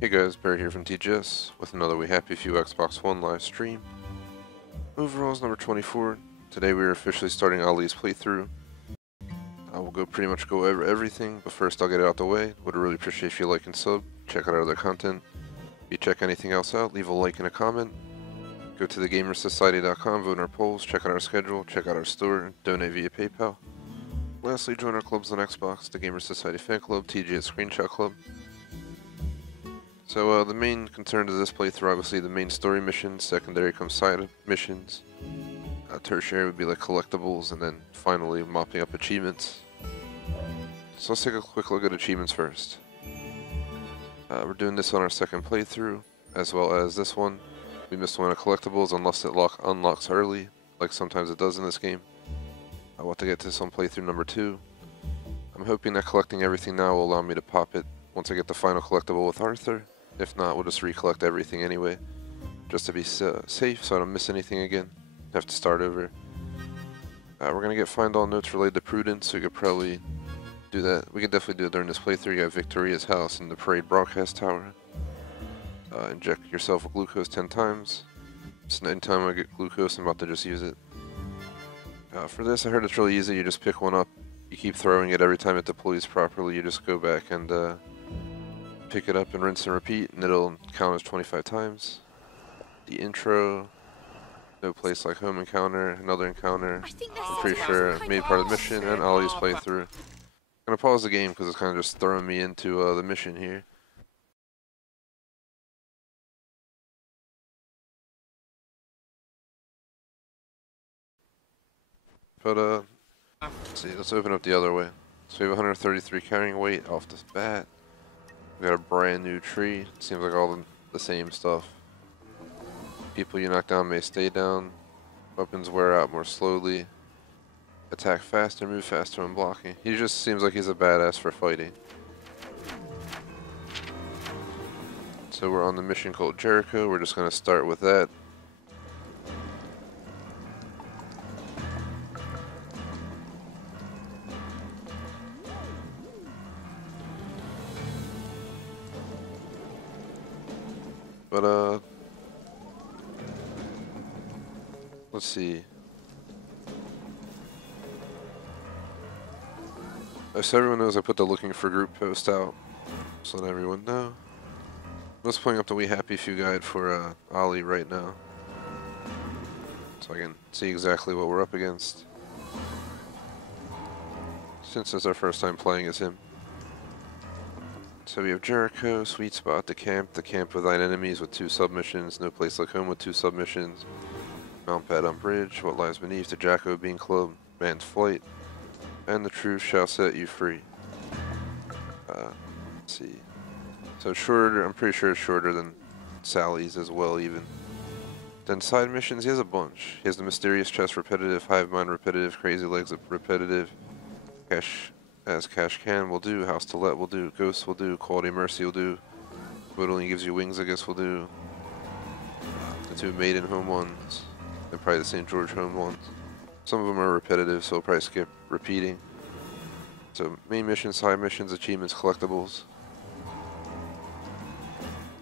Hey guys, Bear here from TGS with another We Happy Few Xbox One live stream. Overalls number 24. Today we are officially starting Ollie's playthrough. I will pretty much go over everything, but first I'll get it out the way. Would really appreciate if you like and sub, check out our other content. If you check anything else out, leave a like and a comment. Go to thegamersociety.com, vote in our polls, check out our schedule, check out our store, donate via PayPal. Lastly, join our clubs on Xbox, the Gamers Society Fan Club, TGS Screenshot Club. So the main concern of this playthrough, obviously the main story missions, secondary comes side missions, tertiary would be like collectibles, and then finally mopping up achievements. So let's take a quick look at achievements first. We're doing this on our second playthrough, as well as this one. We missed one of collectibles unless it unlocks early, like sometimes it does in this game. I want to get this on playthrough number 2. I'm hoping that collecting everything now will allow me to pop it once I get the final collectible with Arthur. If not, we'll just recollect everything anyway, just to be safe so I don't miss anything again. Have to start over. We're going to get find all notes related to Prudence, so we could probably do that. We could definitely do it during this playthrough. You have Victoria's house and the parade broadcast tower. Inject yourself with glucose 10 times. So anytime I get glucose, I'm about to just use it. For this, I heard it's really easy. You just pick one up. You keep throwing it every time it deploys properly. You just go back and pick it up and rinse and repeat, and it'll count as 25 times. The intro, no place like home encounter, another encounter. I'm pretty sure I made part of the mission, and Ollie's playthrough. I'm gonna pause the game because it's kind of just throwing me into the mission here. But let's see, let's open up the other way. So we have 133 carrying weight off the bat. We got a brand new tree. Seems like all the same stuff. People you knock down may stay down. Weapons wear out more slowly. Attack faster, move faster when blocking. He just seems like he's a badass for fighting. So we're on the mission called Jericho. We're just going to start with that. But let's see. So everyone knows I put the looking for group post out, so let everyone know. I'm just pulling up the We Happy Few guide for Ollie right now, so I can see exactly what we're up against, since it's our first time playing as him. So we have Jericho, Sweet Spot, the camp without enemies with 2 submissions, No Place Like Home with 2 submissions, Mount Bad on Bridge, What Lies Beneath, the Jacobin Club, Man's Flight, and The Truth Shall Set You Free. Let's see. So shorter, I'm pretty sure it's shorter than Sally's as well even. Then side missions, he has a bunch. He has the Mysterious Chest repetitive, Hive Mind repetitive, Crazy Legs repetitive, Cash Can will do, House to Let will do, Ghost will do, Quality Mercy will do, Whittling Gives You Wings I guess will do, the 2 Maiden Home ones, and probably the St. George Home ones. Some of them are repetitive, so I'll probably skip repeating. So main missions, side missions, achievements, collectibles.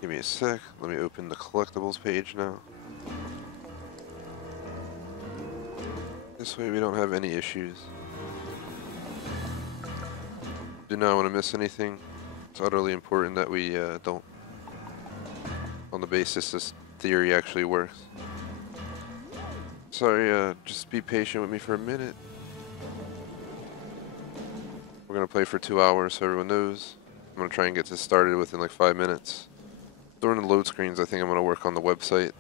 Give me a sec, let me open the collectibles page now. This way we don't have any issues. Do not want to miss anything. It's utterly important that we don't, on the basis this theory actually works. Sorry, just be patient with me for a minute. We're going to play for 2 hours so everyone knows. I'm going to try and get this started within like 5 minutes. During the load screens, I think I'm going to work on the website.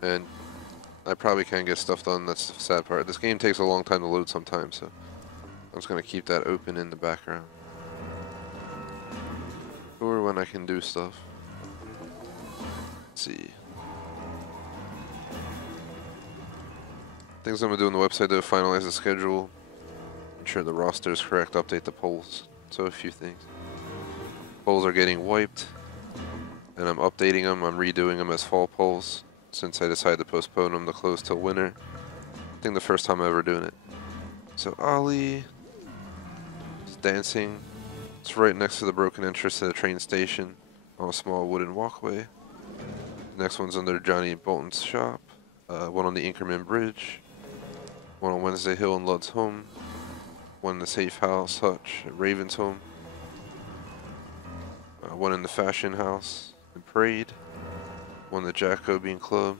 And I probably can get stuff done, that's the sad part. This game takes a long time to load sometimes, so I'm just going to keep that open in the background. Or when I can do stuff. Let's see. Things I'm going to do on the website though, finalize the schedule, ensure the roster is correct, update the polls. So a few things. Polls are getting wiped, and I'm updating them, I'm redoing them as fall polls, since I decided to postpone them to close till winter. I think the first time I'm ever doing it. So Ollie is dancing. It's right next to the broken entrance to the train station. on a small wooden walkway. The next one's under Johnny Bolton's shop. One on the Inkerman Bridge. One on Wednesday Hill in Ludd's home. One in the Safe House Hutch at Raven's home. One in the Fashion House in Parade. One in the Jacobean Club.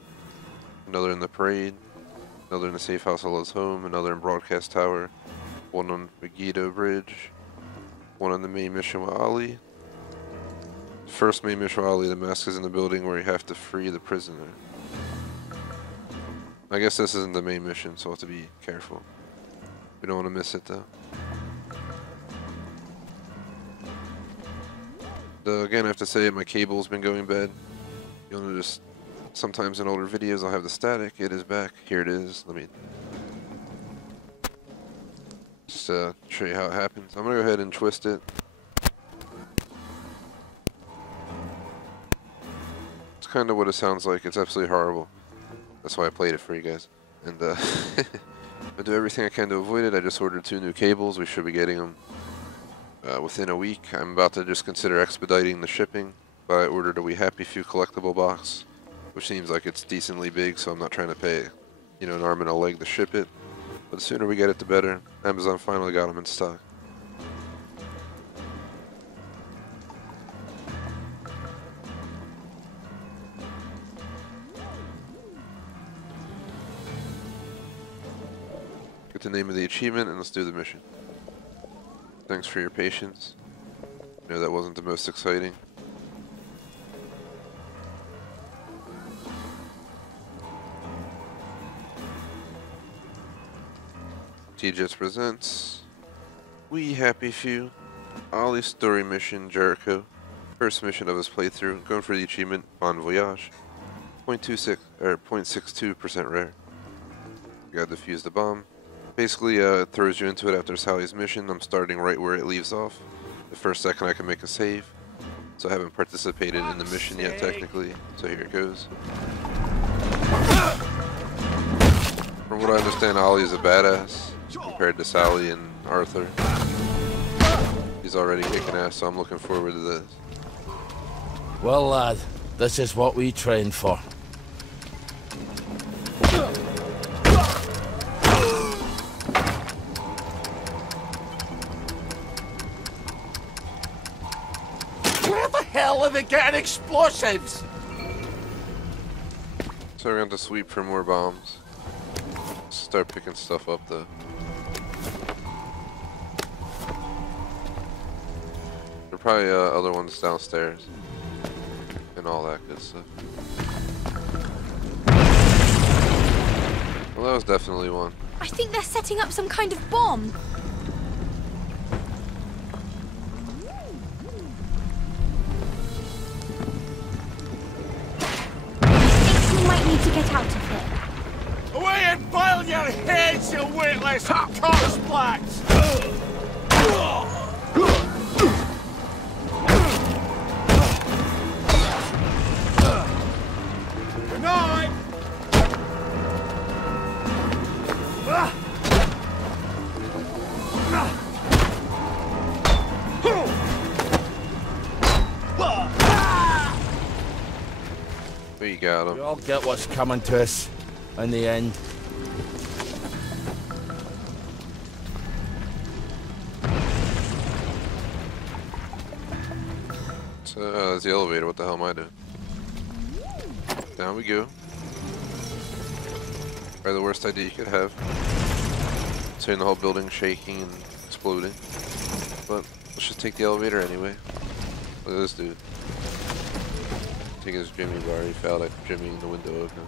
Another in the Parade. Another in the Safe House at Ludd's home. Another in Broadcast Tower. One on Megiddo Bridge. One on the main mission with Ollie. The first main mission with Ollie, the mask is in the building where you have to free the prisoner. I guess this isn't the main mission, so we'll have to be careful. We don't want to miss it though. Again, I have to say my cable's been going bad. You'll notice sometimes in older videos I'll have the static. It is back. Here it is. Let me just show you how it happens. I'm going to go ahead and twist it. It's kind of what it sounds like. It's absolutely horrible. That's why I played it for you guys. And I do everything I can to avoid it. I just ordered 2 new cables. We should be getting them within a week. I'm about to just consider expediting the shipping. But I ordered a We Happy Few collectible box, which seems like it's decently big, so I'm not trying to pay, you know, an arm and a leg to ship it. But the sooner we get it, the better. Amazon finally got them in stock. Get the name of the achievement and let's do the mission. Thanks for your patience. I know that wasn't the most exciting. TJets presents We Happy Few, Ollie story mission, Jericho. First mission of his playthrough, going for the achievement, Bon Voyage. 0.62% rare. You gotta defuse the bomb. Basically, it throws you into it after Sally's mission. I'm starting right where it leaves off. The first second I can make a save. So I haven't participated in the mission yet, technically. So here it goes. From what I understand, Ollie is a badass compared to Sally and Arthur. He's already kicking ass, so I'm looking forward to this. Well, lad, this is what we trained for. Where the hell are they getting explosives? So we're going to sweep for more bombs. Start picking stuff up though. There are probably other ones downstairs and all that good stuff. Well, that was definitely one. I think they're setting up some kind of bomb. I think we might need to get out of here. Away and boil your heads, you weightless corpse blacks! Good night! We got him. We all get what's coming to us in the end. So there's the elevator. What the hell am I doing? Down we go. Probably the worst idea you could have. Seeing the whole building shaking and exploding. But let's just take the elevator anyway. Look at this dude. Taking his Jimmy bar. He fouled at Jimmy in the window open.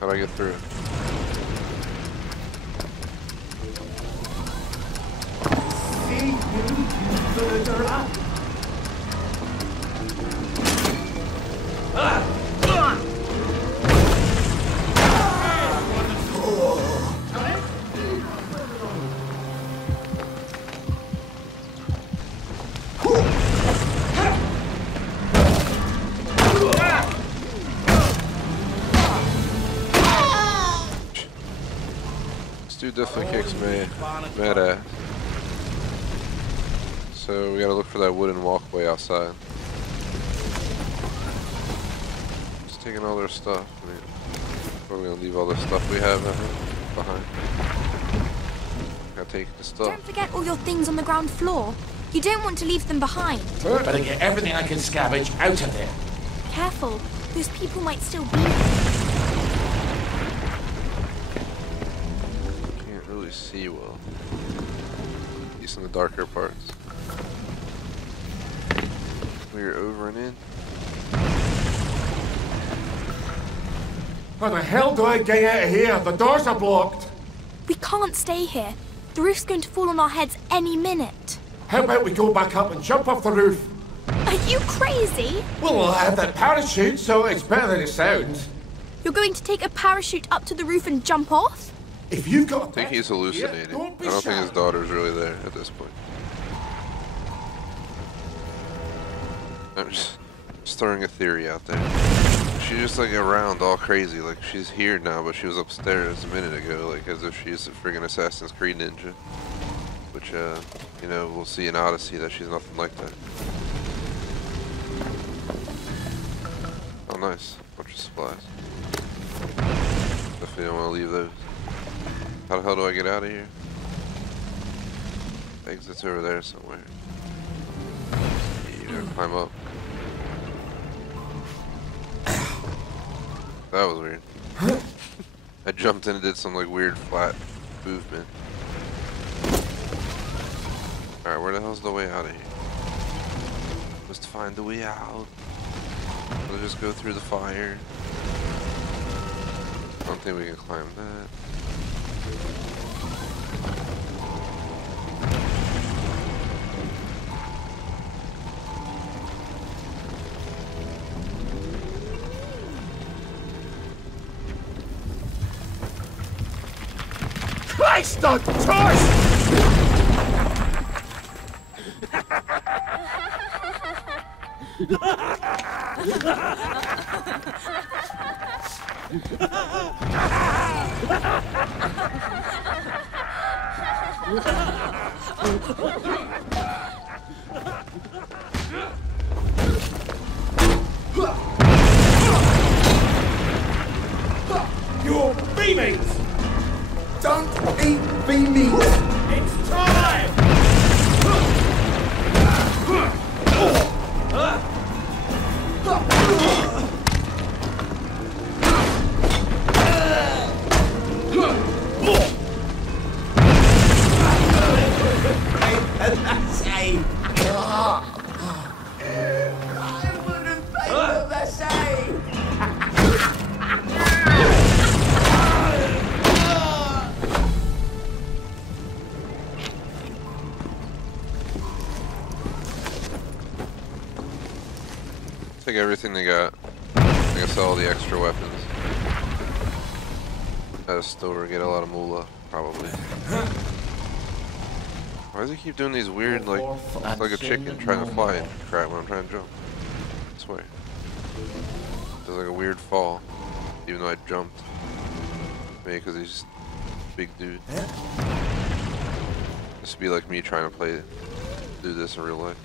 How'd I get through? This dude definitely kicks me mad ass. So we gotta look for that wooden walkway outside. Just taking all their stuff. I mean, we're gonna leave all the stuff we have behind. Gotta take the stuff. Don't forget all your things on the ground floor. You don't want to leave them behind. Better get everything I can scavenge out of there. Careful, those people might still be there. Can't really see well. At least in the darker parts. We're over and in. How the hell do I get out of here? The doors are blocked. We can't stay here. The roof's going to fall on our heads any minute. How about we go back up and jump off the roof? Are you crazy? Well, I have that parachute, so it's better than it sounds. You're going to take a parachute up to the roof and jump off? If you've got... I think he's hallucinating. I don't think his daughter's really there at this point. I'm just throwing a theory out there. She's just like around all crazy, like she's here now, but she was upstairs a minute ago, like as if she's a friggin' Assassin's Creed ninja. Which, you know, we'll see in Odyssey that she's nothing like that. Oh, nice. Bunch of supplies. Definitely don't want to leave those. How the hell do I get out of here? Exit's over there somewhere. You gotta climb up. That was weird. I jumped in and did some like weird flat movement. Alright, where the hell's the way out of here? Must find the way out. We'll just go through the fire. I don't think we can climb that. Christ, the torch! You're beaming! Don't eat beaming! It's time! Take everything they got. I guess all the extra weapons. At a store, get a lot of moolah, probably. Why does he keep doing these weird, like, it's like a chicken trying to fly and crap when I'm trying to jump? I swear. There's like a weird fall, even though I jumped. Maybe because he's just a big dude. This would be like me trying to do this in real life.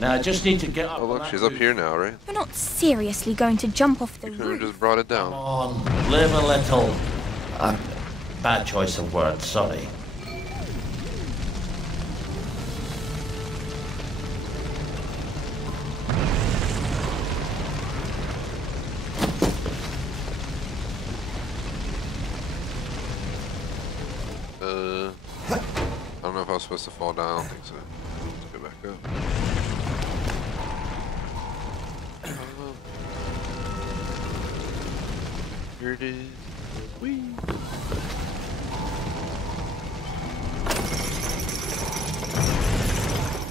Now I just need to get up. Oh look, she's up here now, right? You're not seriously going to jump off the You could have roof. just brought it Come down. on, live a little. Bad choice of words, sorry. I don't know if I was supposed to fall down. I don't think so. Let's go back up. Here it is. Whee!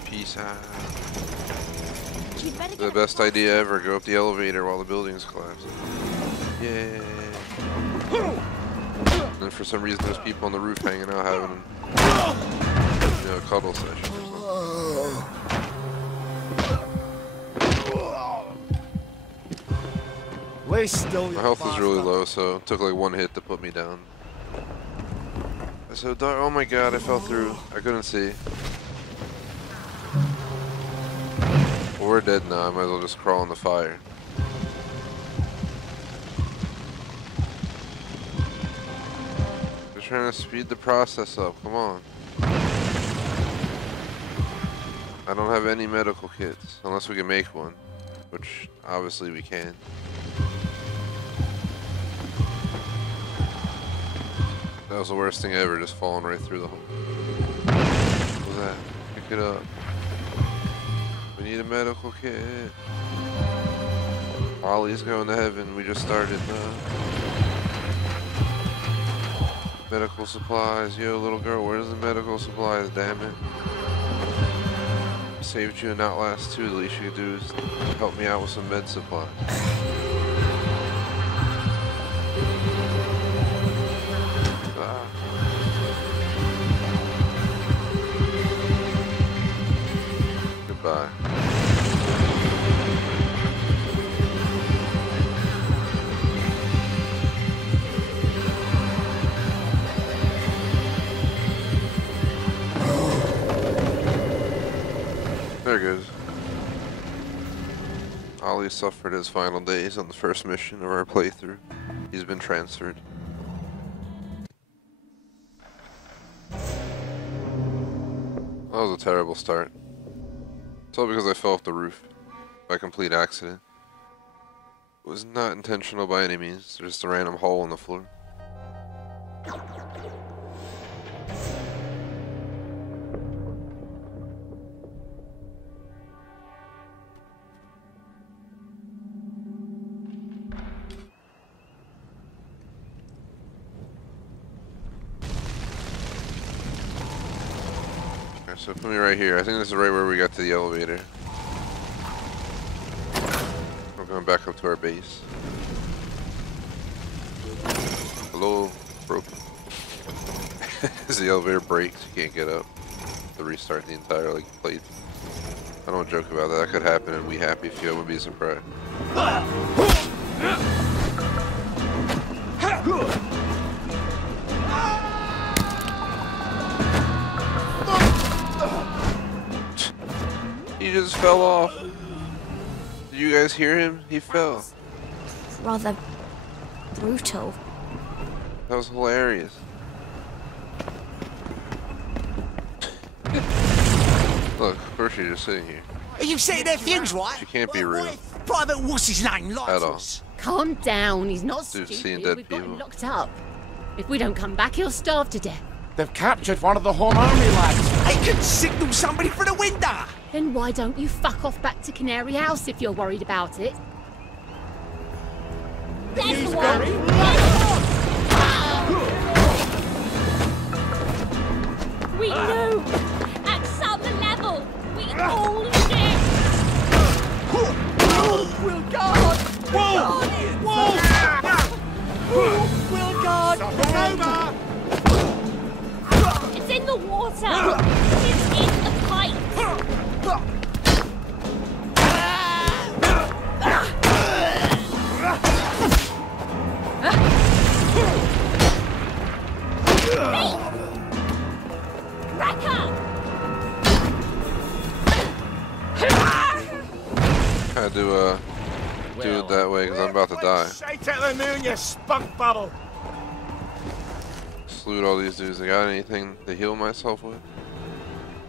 Peace out. You'd better The get best idea ever. Go up the elevator while the building's collapsing. Yeah. And then for some reason there's people on the roof hanging out having, you know, a cuddle session or something. Lay still. My health was really low, so it took like one hit to put me down. So dark. Oh my god, I fell through. I couldn't see. We're dead now. I might as well just crawl in the fire. Just trying to speed the process up. Come on. I don't have any medical kits unless we can make one, which obviously we can. That was the worst thing ever, just falling right through the hole. What was that? Pick it up. We need a medical kit. Ollie's going to heaven. We just started medical supplies. Yo, little girl, where's the medical supplies? Damn it. Saved you in Outlast 2. The least you could do is help me out with some med supplies. Goodbye. There goes. Ollie suffered his final days on the first mission of our playthrough. He's been transferred. That was a terrible start. It's all because I fell off the roof by complete accident. It was not intentional by any means, just a random hole in the floor. So put me right here. I think this is right where we got to the elevator. We're going back up to our base. Hello, broken. As the elevator breaks, you can't get up. To restart the entire plate. I don't joke about that. That could happen, and we happy if you would be surprised. He just fell off. Did you guys hear him? He fell. It's rather brutal. That was hilarious. Look, of course you're just sitting here. Are you setting their fuse, right? You can't be real. Private what's his name lies At all. us? Calm down, he's not Dude, stupid. seeing dead We've got him people. locked up. If we don't come back, he'll starve to death. They've captured one of the Home Army lads. They could signal somebody through the window. Then why don't you fuck off back to Canary House if you're worried about it? There's the one! We knew! At some level, we all knew! Will guard! Whoa! Whoa! Will guard! Over! It's in the water! It's in the pipe! I had to do it that way because I'm about to die. Shake at the moon, you spunk bubble! Salute all these dudes. I got anything to heal myself with?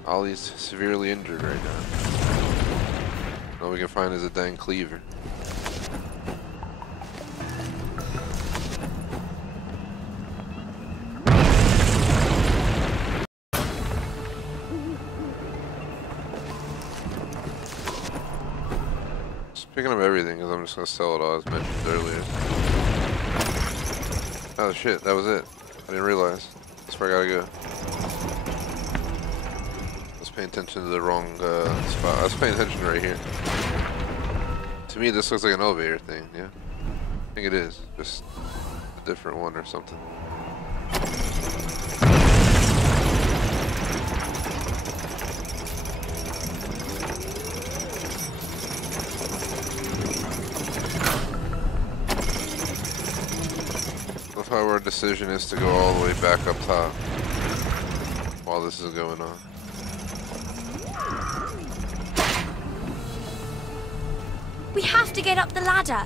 Ollie's severely injured right now. All we can find is a dang cleaver. Just picking up everything because I'm just going to sell it all as mentioned earlier. Oh shit, that was it. I didn't realize. That's where I gotta go. I was paying attention to the wrong spot. I was paying attention right here. To me, this looks like an elevator thing, yeah? I think it is. Just a different one or something. How our decision is to go all the way back up top while this is going on. We have to get up the ladder.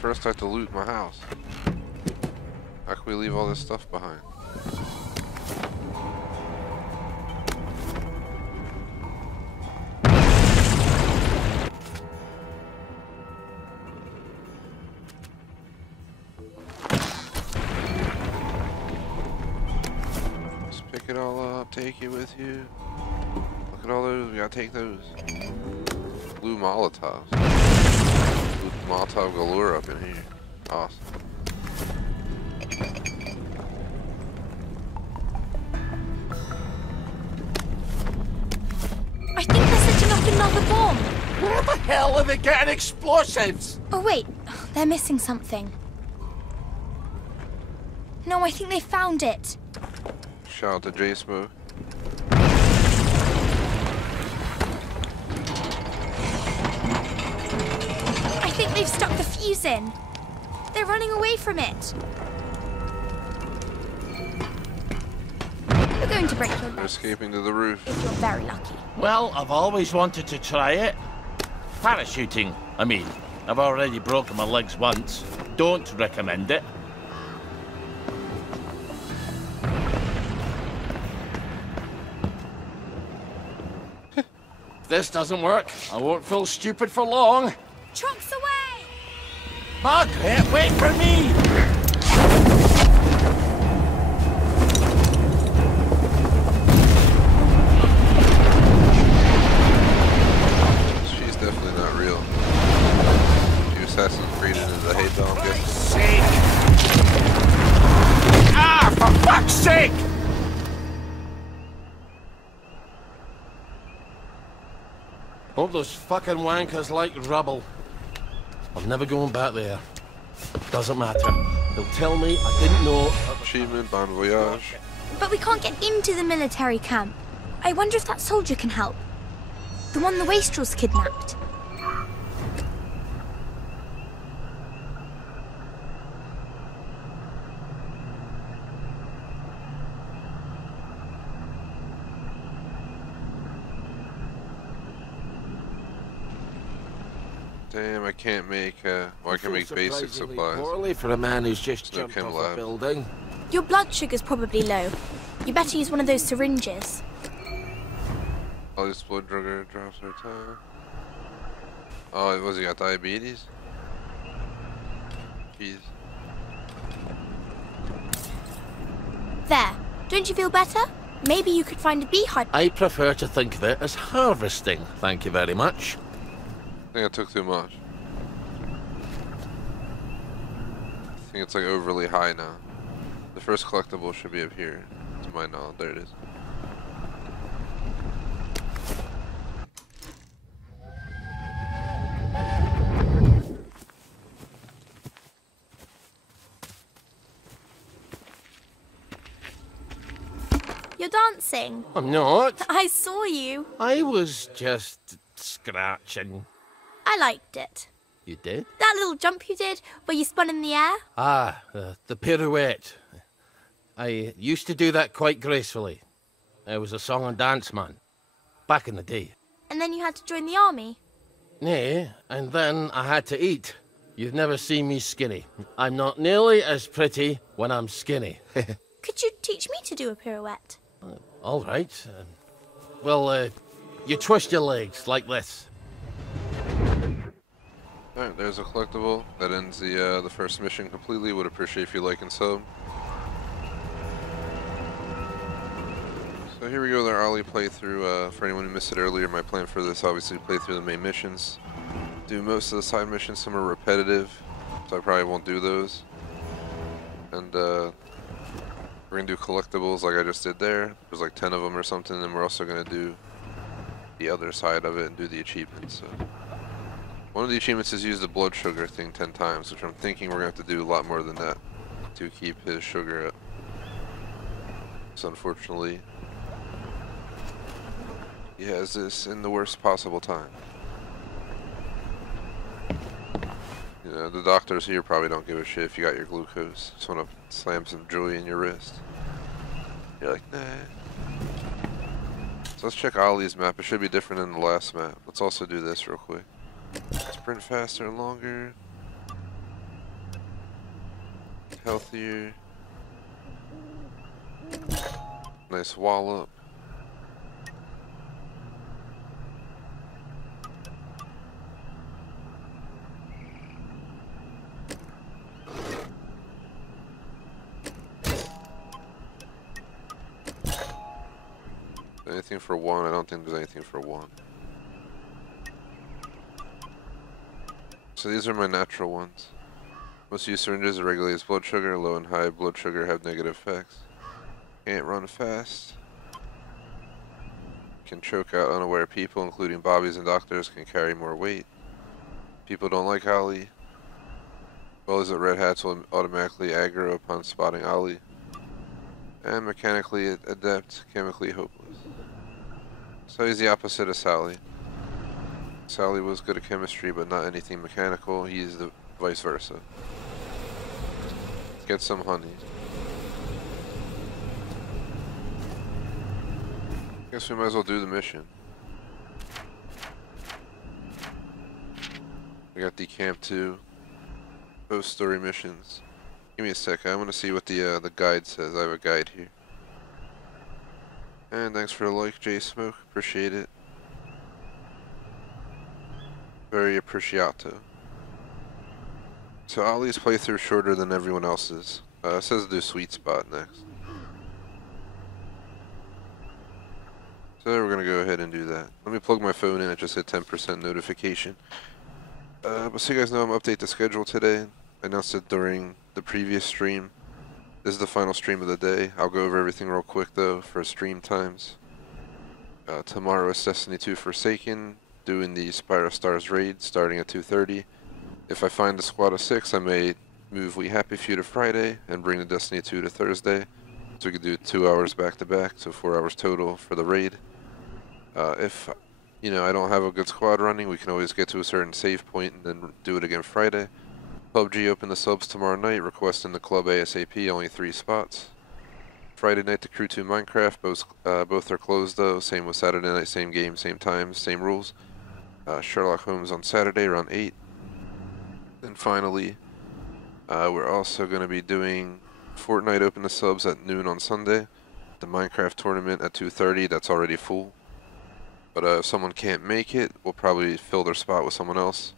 First I have to loot my house. How can we leave all this stuff behind? Just pick it all up, take it with you. Look at all those, we gotta take those. Blue Molotovs. Blue Molotov galore up in here. Awesome. I think they're setting up another bomb. Where the hell are they getting explosives? Oh wait, they're missing something. No, I think they found it. Shout out to J-Smoke. I think they've stuck the fuse in. They're running away from it. You're going to break your They're legs escaping to the roof. if you're very lucky. Well, I've always wanted to try it. Parachuting, I mean. I've already broken my legs once. Don't recommend it. If this doesn't work, I won't feel stupid for long. Trucks away! Margaret, wait for me! She's definitely not real. She Assassin's Creed into the hate dog. Sake! Ah, for fuck's sake! Hope those fucking wankers like rubble. I'm never going back there. Doesn't matter. They'll tell me I didn't know. Achievement, Bon Voyage. But we can't get into the military camp. I wonder if that soldier can help. The one the wastrels kidnapped. Damn, I can't make, well, I can make basic supplies. Poorly for a man who's just There's no jumped chem off lab. a building. Your blood sugar's probably low. You better use one of those syringes. All this blood sugar drops over time. Oh, was he got diabetes? Jeez. There. Don't you feel better? Maybe you could find a beehive. I prefer to think of it as harvesting, thank you very much. I think I took too much. I think it's like overly high now. The first collectible should be up here, to my knowledge. There it is. You're dancing. I'm not. I saw you. I was just scratching. I liked it. You did? That little jump you did, where you spun in the air. Ah, the pirouette. I used to do that quite gracefully. I was a song and dance man. Back in the day. And then you had to join the army. Nay, and then I had to eat. You've never seen me skinny. I'm not nearly as pretty when I'm skinny. Could you teach me to do a pirouette? All right. Well, you twist your legs like this. Alright, there's a collectible. That ends the first mission completely. Would appreciate if you like and sub. So here we go with our Ollie playthrough. For anyone who missed it earlier, my plan for this obviously play through the main missions. Do most of the side missions, some are repetitive, so I probably won't do those. And we're gonna do collectibles like I just did there. There's like 10 of them or something, and we're also gonna do the other side of it and do the achievements. So. One of the achievements is use the blood sugar thing 10 times, which I'm thinking we're gonna have to do a lot more than that to keep his sugar up. So unfortunately, he has this in the worst possible time. You know, the doctors here probably don't give a shit if you got your glucose. Just wanna slam some joy in your wrist. You're like, nah. let's check Ollie's map. It should be different than the last map. Let's also do this real quick. Sprint faster and longer. Healthier. Nice wallop. Anything for 1? I don't think there's anything for 1. So these are my natural ones. Most use syringes to regulate his blood sugar. Low and high blood sugar have negative effects. Can't run fast. Can choke out unaware people, including bobbies and doctors. Can carry more weight. People don't like Ollie. Bullies at red hats will automatically aggro upon spotting Ollie. And mechanically adept, chemically hopeless. So he's the opposite of Sally. Sally was good at chemistry, but not anything mechanical. He's the vice versa. Get some honey. Guess we might as well do the mission. We got the Camp 2 post story missions. Give me a sec. I want to see what the guide says. I have a guide here. And thanks for the like, J Smoke. Appreciate it. Very appreciato. So Ollie's playthrough shorter than everyone else's. It says do Sweet Spot next. So we're gonna go ahead and do that. Let me plug my phone in. It just hit 10% notification. But so you guys know, I'm update the schedule today. I announced it during the previous stream. This is the final stream of the day. I'll go over everything real quick though for stream times. Tomorrow is Destiny 2 Forsaken, doing the Spyro Stars raid starting at 2:30. If I find a squad of 6, I may move We Happy Few to Friday and bring the Destiny 2 to Thursday. So we could do 2 hours back to back, so 4 hours total for the raid. If I don't have a good squad running, we can always get to a certain save point and then do it again Friday. PUBG open the subs tomorrow night, request in the club ASAP, only 3 spots. Friday night the Crew 2 Minecraft, both are closed though, same with Saturday night, same game, same times, same rules. Sherlock Holmes on Saturday around 8. And finally, we're also going to be doing Fortnite open the subs at noon on Sunday. The Minecraft tournament at 2:30, that's already full. But if someone can't make it, we'll probably fill their spot with someone else.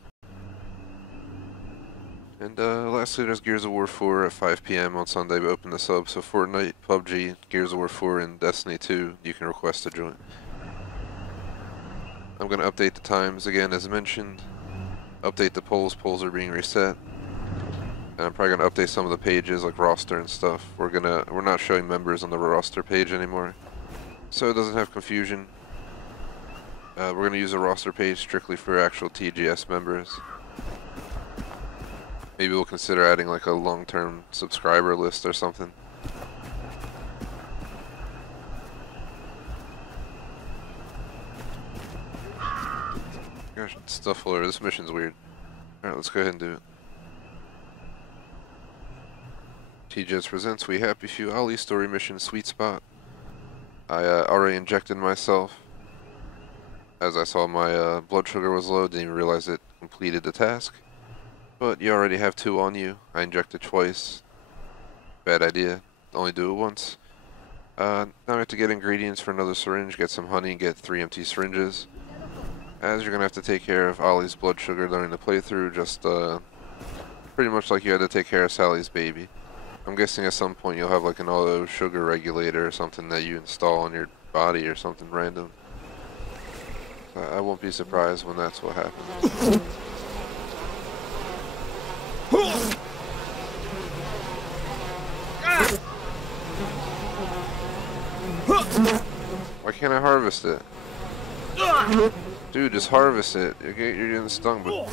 And lastly, there's Gears of War 4 at 5 PM on Sunday. We open the sub, so Fortnite, PUBG, Gears of War 4, and Destiny 2, you can request to join. I'm going to update the times again as mentioned. Update the polls. Polls are being reset. And I'm probably going to update some of the pages like roster and stuff. We're not showing members on the roster page anymore, so it doesn't have confusion. We're going to use a roster page strictly for actual TGS members. Maybe we'll consider adding like a long-term subscriber list or something. Gosh, stuff all over. This mission's weird. Alright, let's go ahead and do it. TGS presents We Happy Few Ollie story mission Sweet Spot. I already injected myself. As I saw my blood sugar was low, didn't even realize it completed the task. But you already have 2 on you. I injected twice. Bad idea. Only do it once. Now I have to get ingredients for another syringe, get some honey, get 3 empty syringes. As you're going to have to take care of Ollie's blood sugar during the playthrough, just pretty much like you had to take care of Sally's baby. I'm guessing at some point you'll have like an auto sugar regulator or something that you install on your body or something random. I won't be surprised when that's what happens. Why can't I harvest it? Dude, just harvest it. You're getting stung, but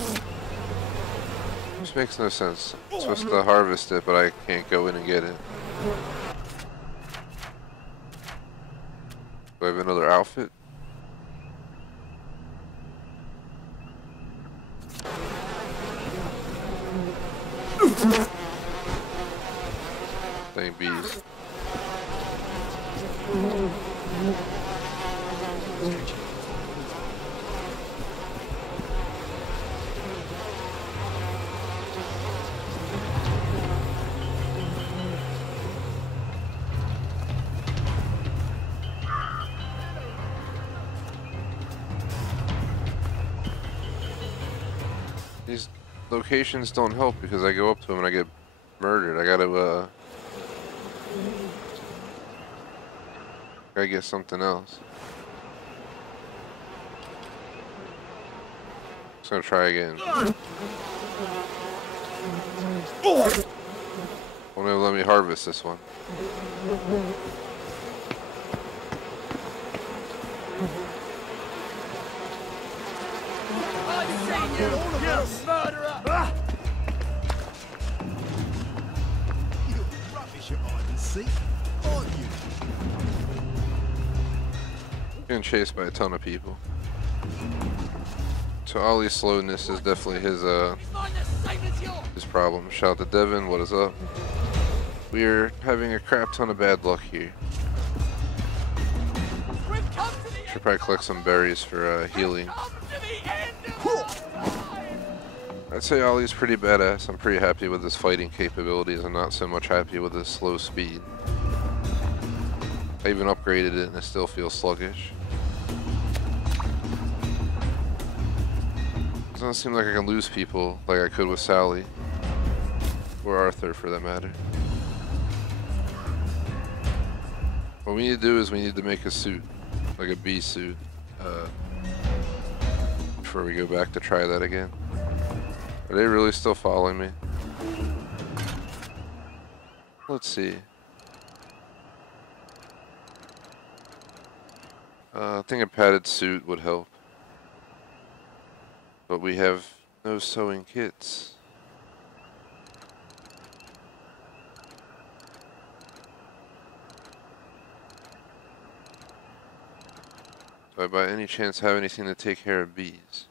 this makes no sense. I'm supposed to harvest it, but I can't go in and get it. Do I have another outfit? Dang bees. These locations don't help because I go up to them and I get murdered. I gotta get something else. Just gonna try again. Won't even let me harvest this one. You murderer! You're rubbish at hide and seek, aren't you? Getting chased by a ton of people. So Ollie's slowness is definitely his problem. Shout out to Devin, what is up? We're having a crap ton of bad luck here. Should probably collect some berries for healing. I'd say Ollie's pretty badass. I'm pretty happy with his fighting capabilities. I'm not so much happy with his slow speed. I even upgraded it and it still feels sluggish. It doesn't seem like I can lose people like I could with Sally. Or Arthur for that matter. What we need to do is we need to make a suit. Like a bee suit. Before we go back to try that again. Are they really still following me? Let's see. I think a padded suit would help. But we have no sewing kits. Do I by any chance have anything to take care of bees?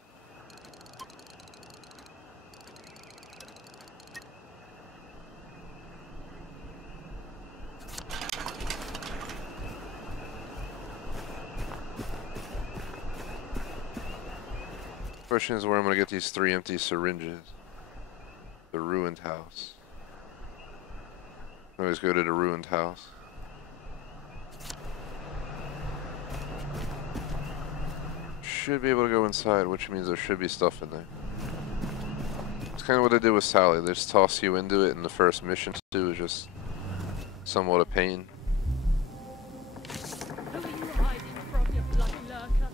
Question is where I'm going to get these 3 empty syringes. The ruined house. I always go to the ruined house. Should be able to go inside, which means there should be stuff in there. It's kind of what I did with Sally. They just toss you into it, and the first mission to do is just somewhat a pain. Who are you hiding from, you bloody lurker?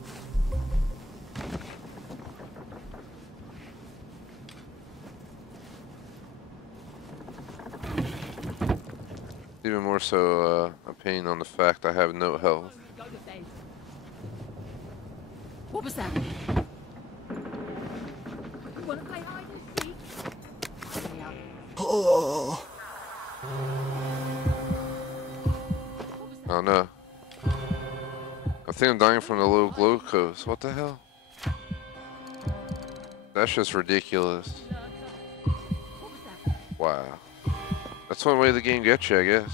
Even more so a pain on the fact I have no health. Go to bed. What was that? Wanna play hide and seek? Oh, Oh no. I think I'm dying from the low glucose. What the hell? That's just ridiculous. What was that? Wow. That's one way the game gets you, I guess.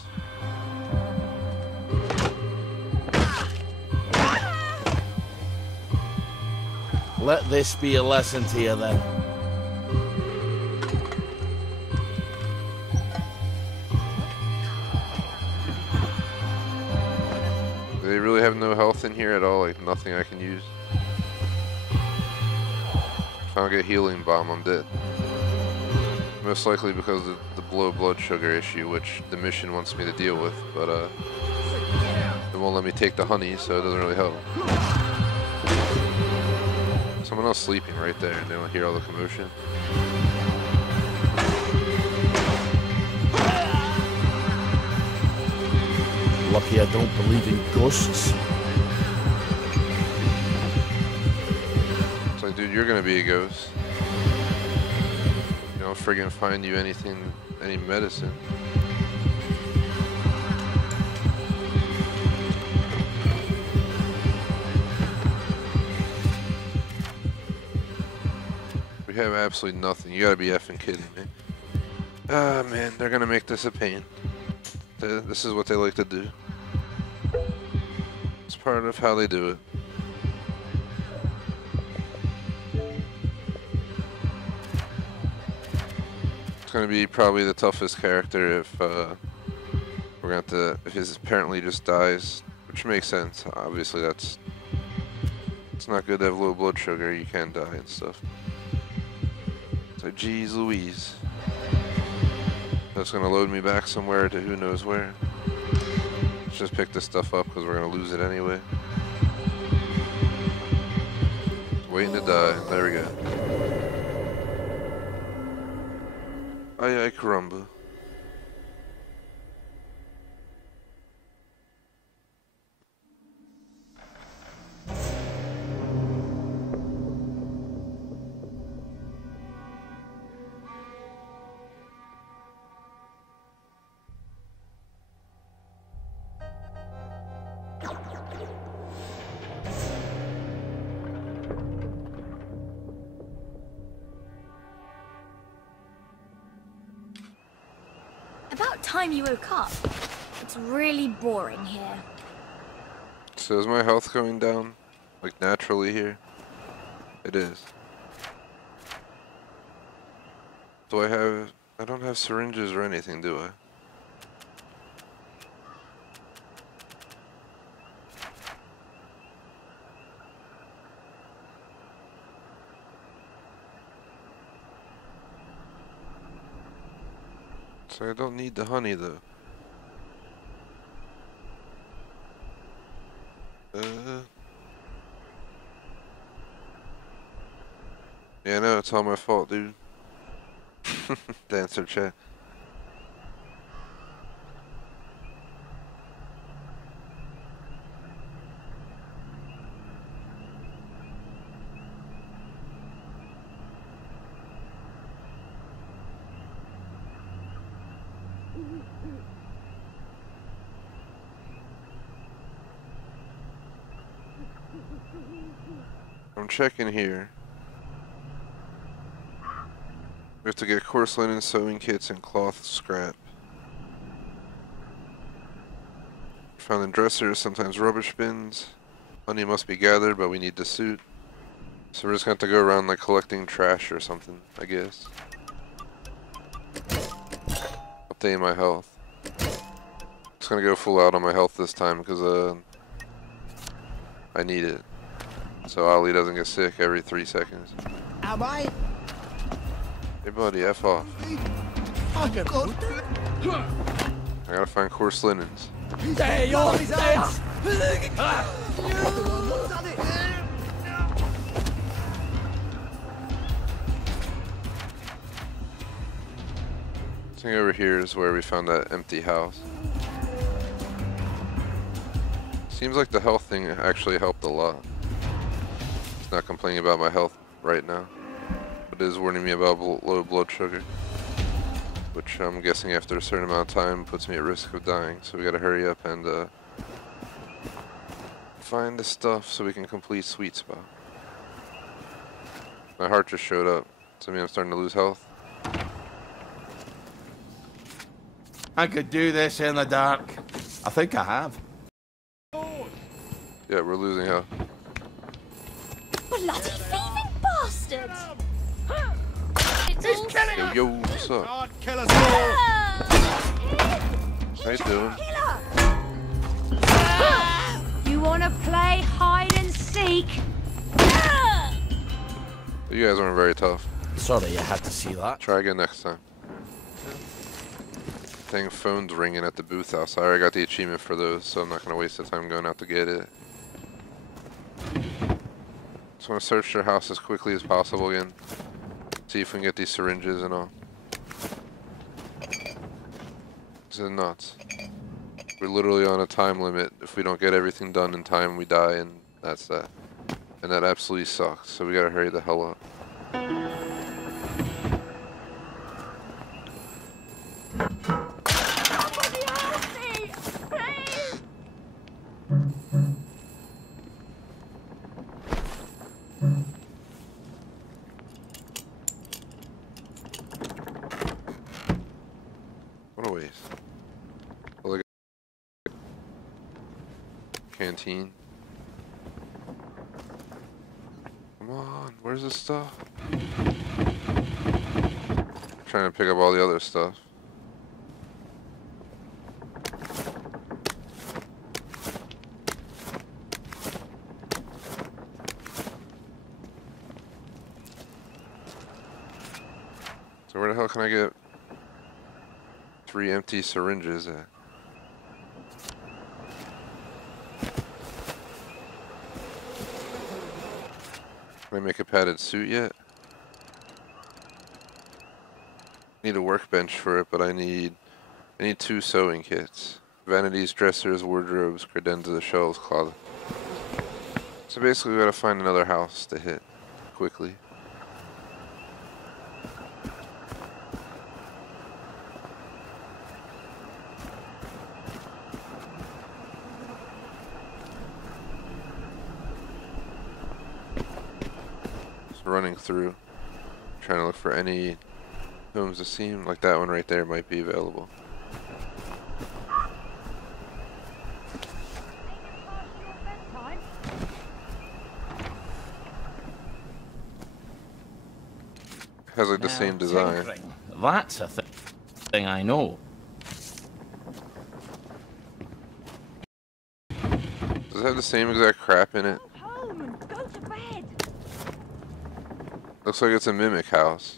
Let this be a lesson to you then. Do they really have no health in here at all? Like nothing I can use? If I don't get healing bomb, I'm dead. Most likely because of the low blood sugar issue, which the mission wants me to deal with, but it won't let me take the honey, so it doesn't really help. Someone else sleeping right there, and they don't hear all the commotion. Lucky I don't believe in ghosts. It's like, dude, you're gonna be a ghost. You don't friggin' find you anything, any medicine. We have absolutely nothing. You gotta be effing kidding me. Ah, man, they're gonna make this a pain. This is what they like to do. It's part of how they do it. gonna be probably the toughest character if we're gonna have to, if his apparently just dies, which makes sense. Obviously it's not good to have low blood sugar, you can die and stuff. So geez Louise. That's gonna load me back somewhere to who knows where. Let's just pick this stuff up because we're gonna lose it anyway. Waiting to die, there we go. Ay caramba. About time you woke up. It's really boring here. So is my health going down? Like naturally here? It is. I don't have syringes or anything, do I? So I don't need the honey though. Yeah, no, it's all my fault, dude. Dancer chat. I'm checking here. We have to get coarse linen, sewing kits, and cloth scrap. Found in dressers, sometimes rubbish bins. Honey must be gathered, but we need the suit. So we're just going to have to go around like collecting trash or something, I guess. Updating my health. Just going to go full out on my health this time because I need it. So Ollie doesn't get sick every 3 seconds. Am I? Hey buddy, F off. I gotta find coarse linens. There you are! There! I think over here is where we found that empty house. Seems like the health thing actually helped a lot. It's not complaining about my health right now. It is warning me about low blood sugar, which I'm guessing after a certain amount of time puts me at risk of dying. So we gotta hurry up and find the stuff so we can complete Sweet Spot. My heart just showed up, so I mean I'm starting to lose health. I could do this in the dark. I think I have. Yeah, we're losing health. Bloody thieving bastards! He's killing us! Yo, what's up? God, kill us all! How you doing? You wanna play hide and seek? You guys weren't very tough. Sorry, you had to see that. Try again next time. Dang, phone's ringing at the booth house. I already got the achievement for those, so I'm not gonna waste the time going out to get it. Just want to search their house as quickly as possible again. See if we can get these syringes and all. This is nuts. We're literally on a time limit. If we don't get everything done in time, we die, and that's that. And that absolutely sucks, so we gotta hurry the hell up. What a waste. Well, canteen. Come on, where's the stuff? trying to pick up all the other stuff. So where the hell can I get 3 empty syringes at? Can I make a padded suit yet? Need a workbench for it, but I need 2 sewing kits. Vanities, dressers, wardrobes, credenza, shelves, closet. So basically we gotta find another house to hit quickly. Just running through, trying to look for any homes that seem like that one right there might be available. Has like the same design. That's a thing I know. Does it have the same exact crap in it? Home, go to bed. Looks like it's a mimic house.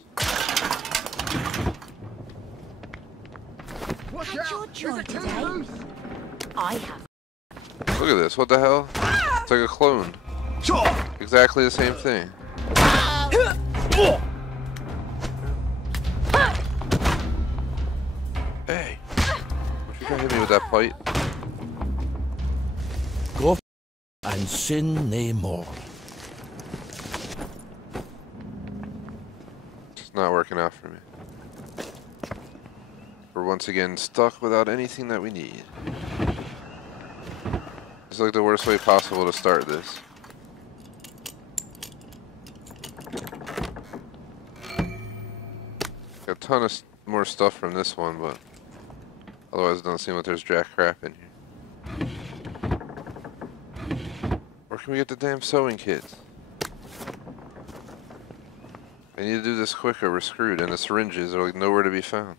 Watch Had your out! joy There's a today? kangaroo! I have. Look at this, what the hell? It's like a clone. Sure! Exactly the same thing. Hey! Don't you try to hit me with that pipe? Go and sin nae more. It's not working out for me. We're once again stuck without anything that we need. It's like the worst way possible to start this. Got a ton of more stuff from this one, but otherwise it doesn't seem like there's jack crap in here. Where can we get the damn sewing kits? I need to do this quick or we're screwed, and the syringes are like nowhere to be found.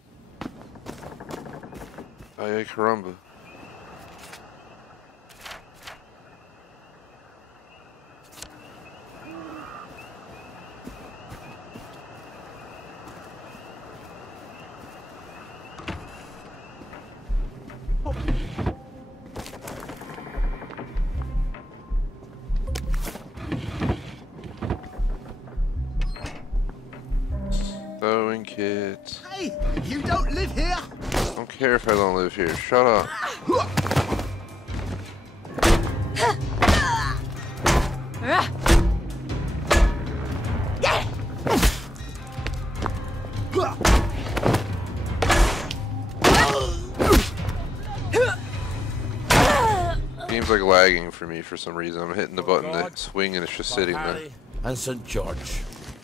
Ay, caramba. Sewing kits. Hey, you don't live here! I don't care if I don't live here. Shut up. Game's like lagging for me for some reason. I'm hitting the button to swing and it's just sitting there. And St. George.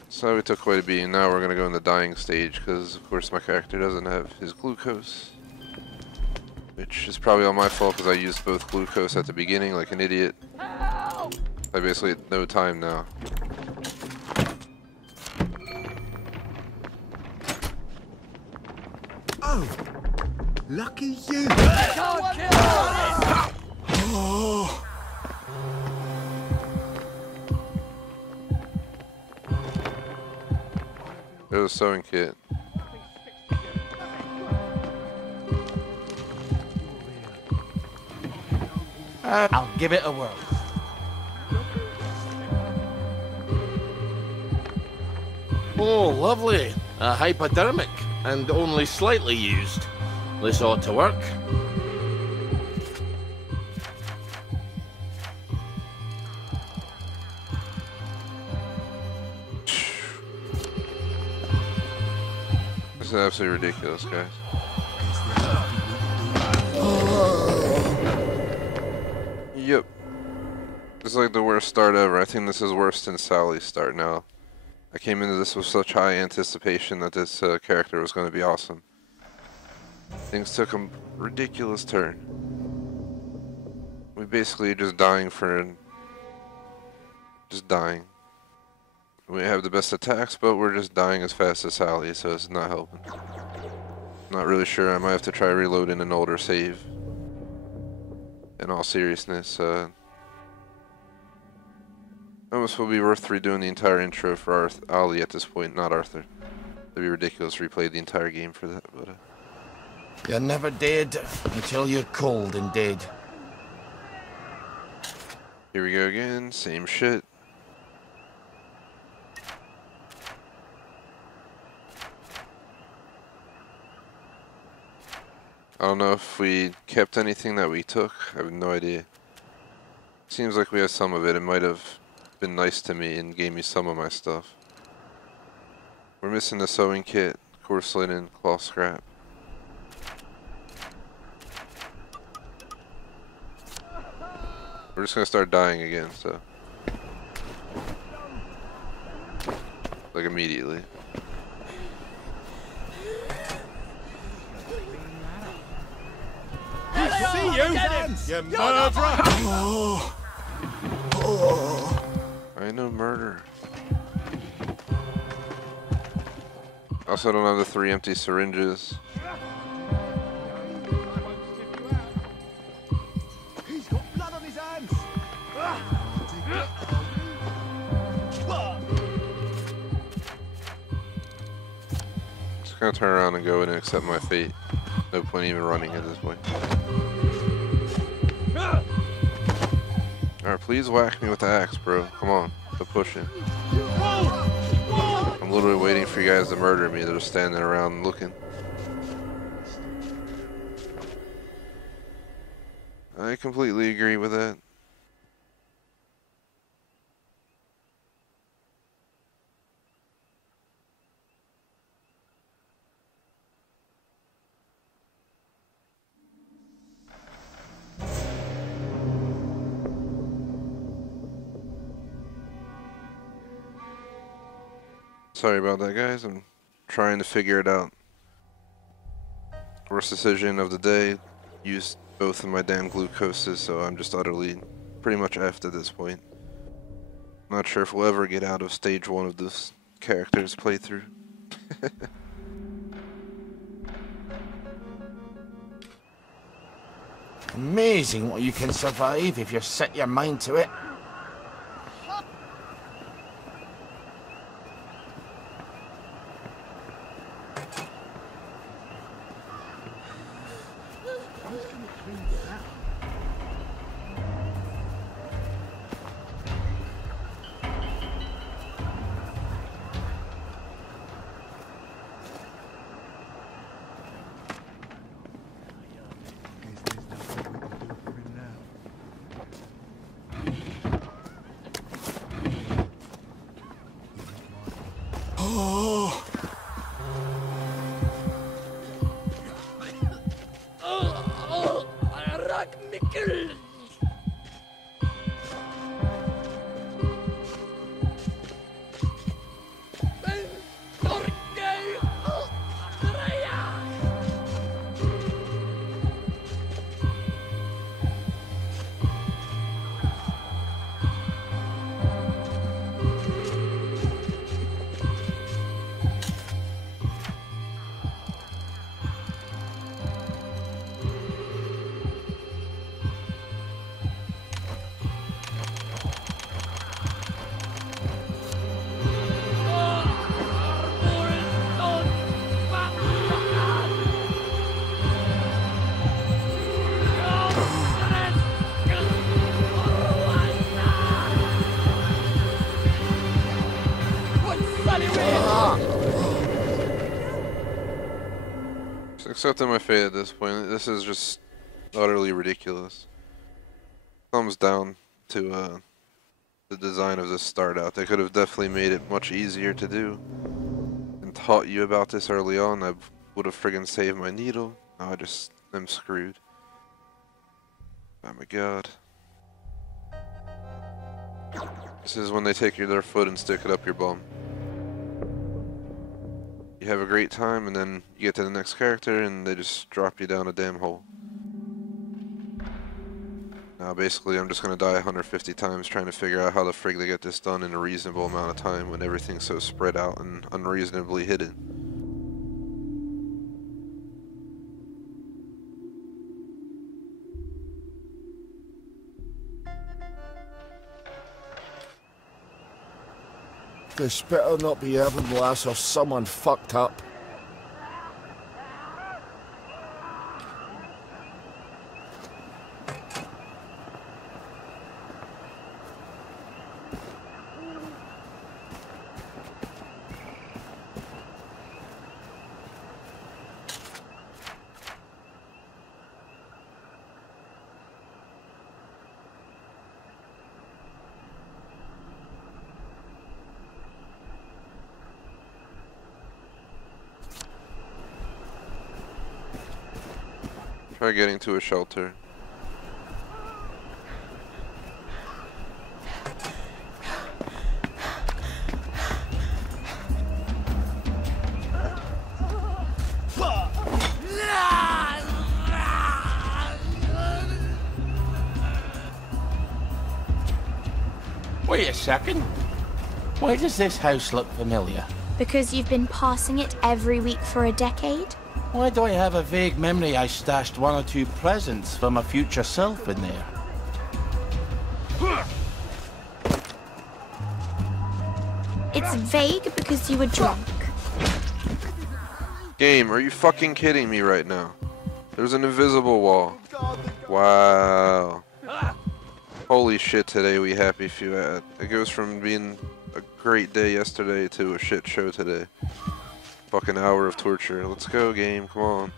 So we took quite a beating. Now we're gonna go in the dying stage because, of course, my character doesn't have his glucose, which is probably all my fault because I used both glucose at the beginning like an idiot. I basically had no time now. Oh! Lucky you! Oh! There's a sewing kit. I'll give it a whirl. Oh, lovely. A hypodermic, and only slightly used. This ought to work. This is absolutely ridiculous, guys. Yep. This is like the worst start ever. I think this is worse than Sally's start now. I came into this with such high anticipation that this character was going to be awesome. Things took a ridiculous turn. We basically just dying for... just dying. We have the best attacks, but we're just dying as fast as Sally, so it's not helping. Not really sure. I might have to try reloading an older save. In all seriousness, almost will be worth redoing the entire intro for Ollie at this point, not Arthur. It'd be ridiculous to replay the entire game for that, but You're never dead until you're cold and dead. here we go again, same shit. I don't know if we kept anything that we took. I have no idea. Seems like we have some of it. It might have been nice to me and gave me some of my stuff. We're missing the sewing kit, coarse linen, cloth scrap. We're just gonna start dying again, so. Like immediately. See you, you murderer! I know murder. Also don't have the 3 empty syringes. He's got blood on his hands. Just gonna turn around and go in and accept my fate. No point even running at this point. Alright, please whack me with the axe, bro. Come on, quit pushing. I'm literally waiting for you guys to murder me. They're just standing around looking. I completely agree with that. Sorry about that, guys. I'm trying to figure it out. Worst decision of the day. Used both of my damn glucoses, so I'm just utterly pretty much effed at this point. Not sure if we'll ever get out of stage 1 of this character's playthrough. Amazing what you can survive if you set your mind to it. Just accepting my fate at this point. This is just utterly ridiculous. Thumbs down to the design of this start out. They could have definitely made it much easier to do and taught you about this early on. I would have friggin' saved my needle. Now I just am screwed. Oh my god. This is when they take their foot and stick it up your bum. You have a great time and then you get to the next character and they just drop you down a damn hole. Now basically I'm just gonna die 150 times trying to figure out how the frig to get this done in a reasonable amount of time when everything's so spread out and unreasonably hidden. This better not be Evan Lass or someone fucked up. Try getting to a shelter. Wait a second. Why does this house look familiar? Because you've been passing it every week for a decade? Why do I have a vague memory I stashed 1 or 2 presents for my future self in there? It's vague because you were drunk. Game, are you fucking kidding me right now? There's an invisible wall. Wow. Holy shit, today we happy few. It goes from being a great day yesterday to a shit show today. Fucking hour of torture. Let's go, game. Come on.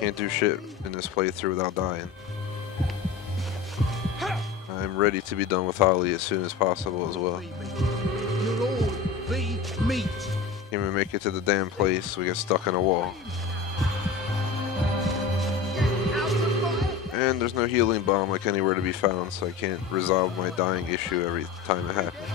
Can't do shit in this playthrough without dying. I'm ready to be done with Ollie as soon as possible as well. You'll all be meat. Can't even make it to the damn place. We get stuck in a wall. And there's no healing bomb like anywhere to be found, so I can't resolve my dying issue every time it happens.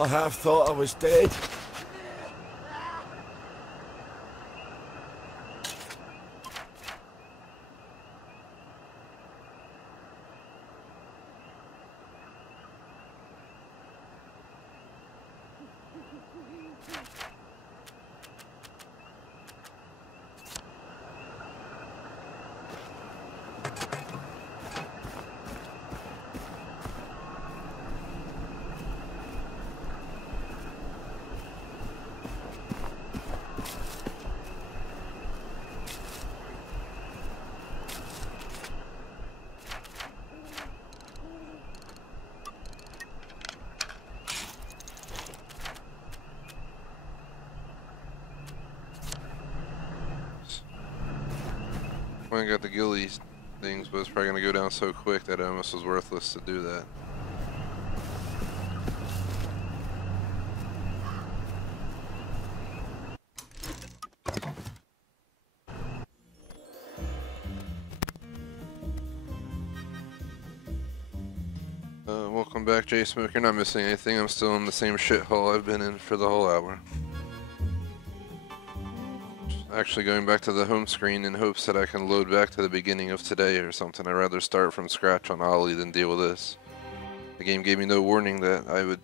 I half thought I was dead. I got the ghillie things, but it's probably gonna go down so quick that it almost was worthless to do that. Welcome back, J-Smoke. You're not missing anything. I'm still in the same shithole I've been in for the whole hour. Actually going back to the home screen in hopes that I can load back to the beginning of today or something. I'd rather start from scratch on Ollie than deal with this. The game gave me no warning that I would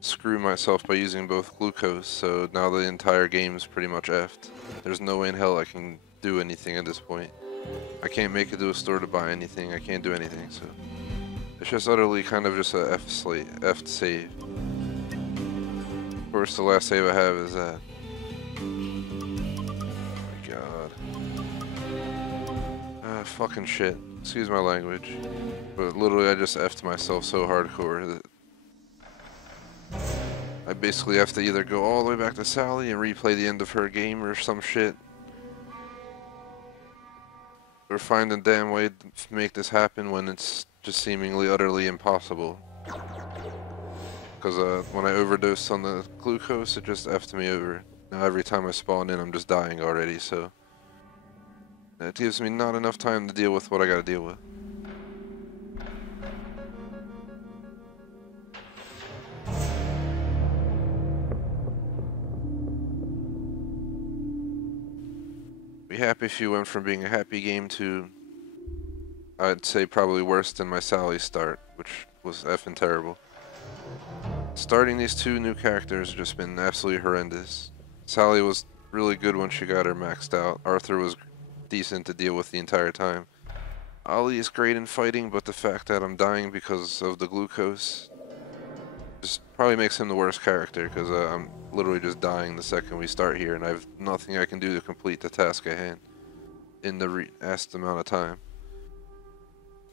screw myself by using both glucose, so now the entire game's pretty much effed. There's no way in hell I can do anything at this point. I can't make it to a store to buy anything. I can't do anything, so it's just utterly kind of just a effed save. Of course, the last save I have is that. God. Fucking shit. Excuse my language. But literally, I just effed myself so hardcore that I basically have to either go all the way back to Sally and replay the end of her game or some shit, or find a damn way to make this happen when it's just seemingly utterly impossible. Because when I overdosed on the glucose, it just effed me over. Now every time I spawn in, I'm just dying already, so that gives me not enough time to deal with what I gotta deal with. Be happy if you went from being a happy game to, I'd say, probably worse than my Sally start, which was effing terrible. Starting these two new characters has just been absolutely horrendous. Sally was really good when she got her maxed out. Arthur was decent to deal with the entire time. Ollie is great in fighting, but the fact that I'm dying because of the glucose just probably makes him the worst character, because I'm literally just dying the second we start here, and I have nothing I can do to complete the task at hand in the asked amount of time.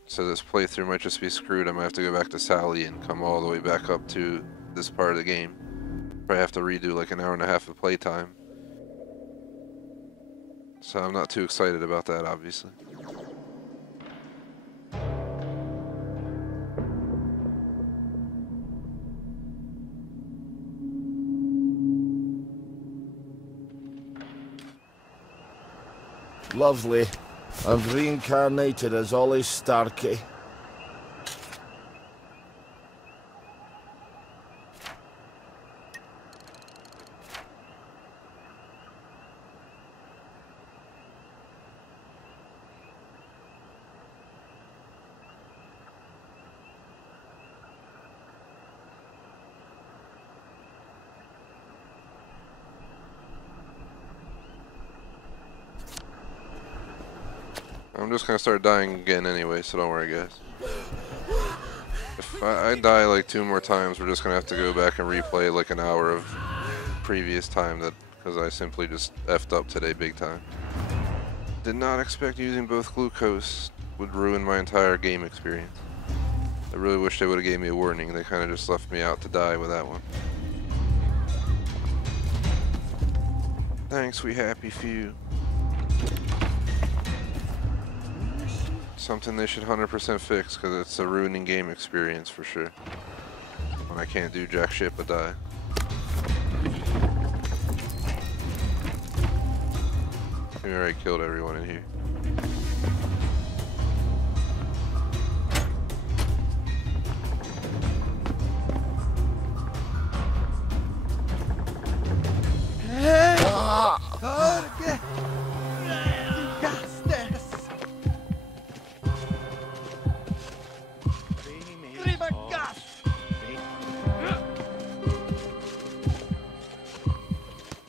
So this playthrough might just be screwed. I might have to go back to Sally and come all the way back up to this part of the game. Probably have to redo like an hour and a half of playtime. So I'm not too excited about that, obviously. Lovely. I've reincarnated as Ollie Starkey. I'm just gonna start dying again anyway, so don't worry, guys. If I die like 2 more times, we're just gonna have to go back and replay like an hour of previous time, that because I simply just effed up today big time. Did not expect using both glucose would ruin my entire game experience. I really wish they would have gave me a warning. They kind of just left me out to die with that one. Thanks, we happy few. Something they should 100% fix, because it's a ruining game experience for sure. When I can't do jack shit but die. We already killed everyone in here.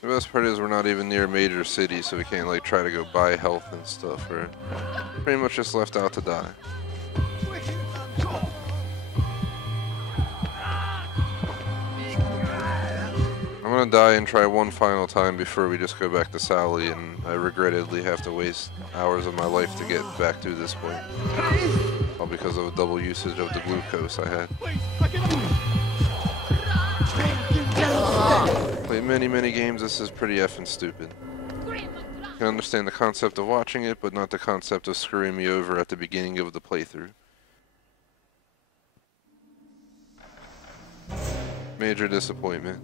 The best part is we're not even near a major city, so we can't like try to go buy health and stuff. We're pretty much just left out to die. I'm gonna die and try one final time before we just go back to Sally, and I regrettably have to waste hours of my life to get back to this point. All because of a double usage of the glucose I had. Played many games, this is pretty effing stupid. can understand the concept of watching it, but not the concept of screwing me over at the beginning of the playthrough. Major disappointment.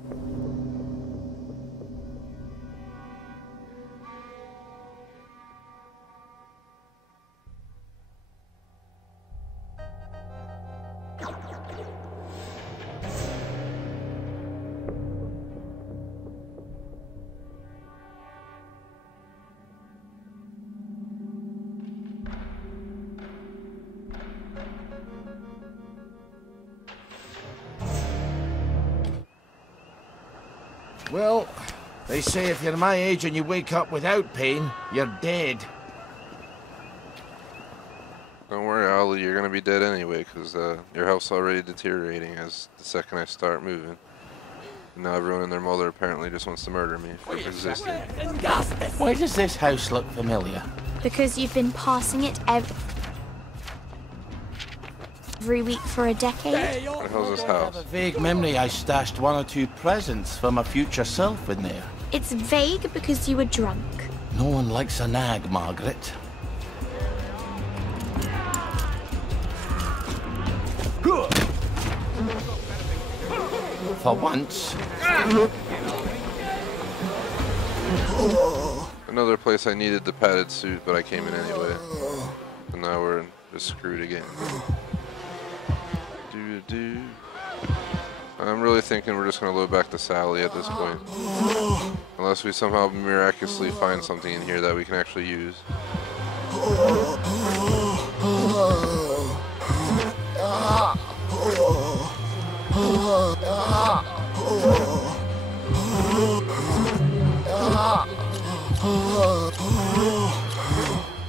Well, they say if you're my age and you wake up without pain, you're dead. Don't worry, Ollie, you're gonna be dead anyway, because your health's already deteriorating as the second I start moving. And now everyone and their mother apparently just wants to murder me for existing. Why does this house look familiar? Because you've been passing it every week for a decade? What the hell's this I have house? a vague memory I stashed 1 or 2 presents for my future self in there. It's vague because you were drunk. No one likes a nag, Margaret. For once. Another place I needed the padded suit, but I came in anyway. And now we're just screwed again. I'm really thinking we're just going to load back to Sally at this point. Unless we somehow miraculously find something in here that we can actually use.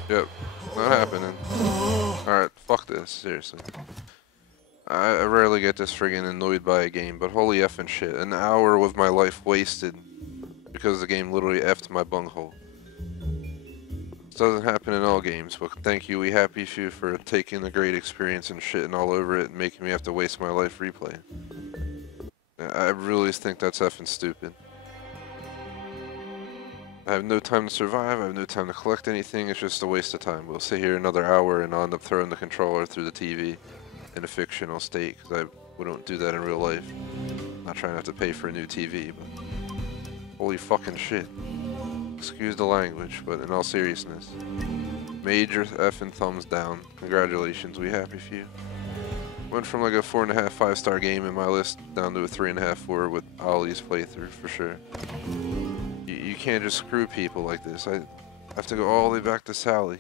Yep, not happening. Alright, fuck this, seriously. I rarely get this friggin' annoyed by a game, but holy effing shit. An hour of my life wasted because the game literally effed my bunghole. This doesn't happen in all games, but thank you, We Happy Few, for taking the great experience and shitting all over it and making me have to waste my life replaying. I really think that's effing stupid. I have no time to survive, I have no time to collect anything, it's just a waste of time. We'll sit here another hour and I'll end up throwing the controller through the TV in a fictional state, because we don't do that in real life. I'm not trying to have to pay for a new TV, but holy fucking shit. Excuse the language, but in all seriousness, major effing thumbs down. Congratulations, We Happy Few. Went from like a 4.5, 5-star game in my list down to a 3.5, 4 with Ollie's playthrough for sure. You can't just screw people like this. I have to go all the way back to Sally.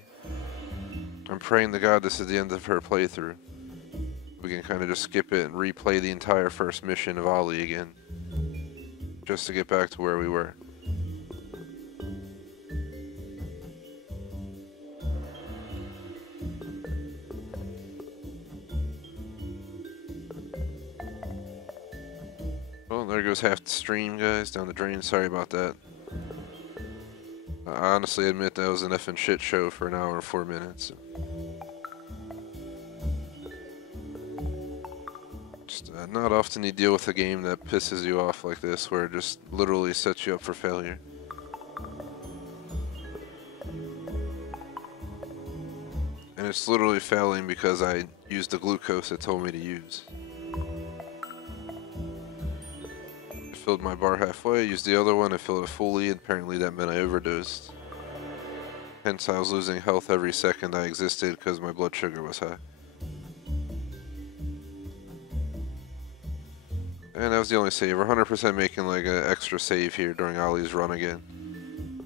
I'm praying to God this is the end of her playthrough. We can kind of just skip it and replay the entire first mission of Ollie again. Just to get back to where we were. Well, there goes half the stream, guys, down the drain. Sorry about that. I honestly admit that was an effing shit show for an hour and 4 minutes. Just not often you deal with a game that pisses you off like this, where it just literally sets you up for failure. And it's literally failing because I used the glucose it told me to use. I filled my bar halfway, used the other one, I filled it fully, and apparently that meant I overdosed. Hence I was losing health every second I existed because my blood sugar was high. And that was the only save. We're 100% making like an extra save here during Ollie's run again.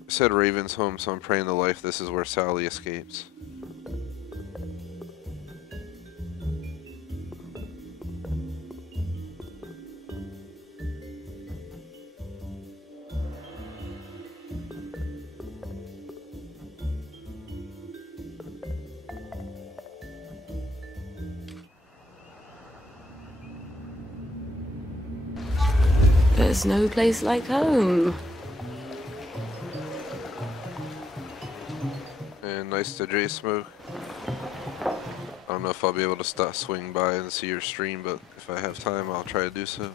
I said Raven's home, so I'm praying to life this is where Sally escapes. There's no place like home. And nice to J Smoke. I don't know if I'll be able to swing by and see your stream, but if I have time, I'll try to do so.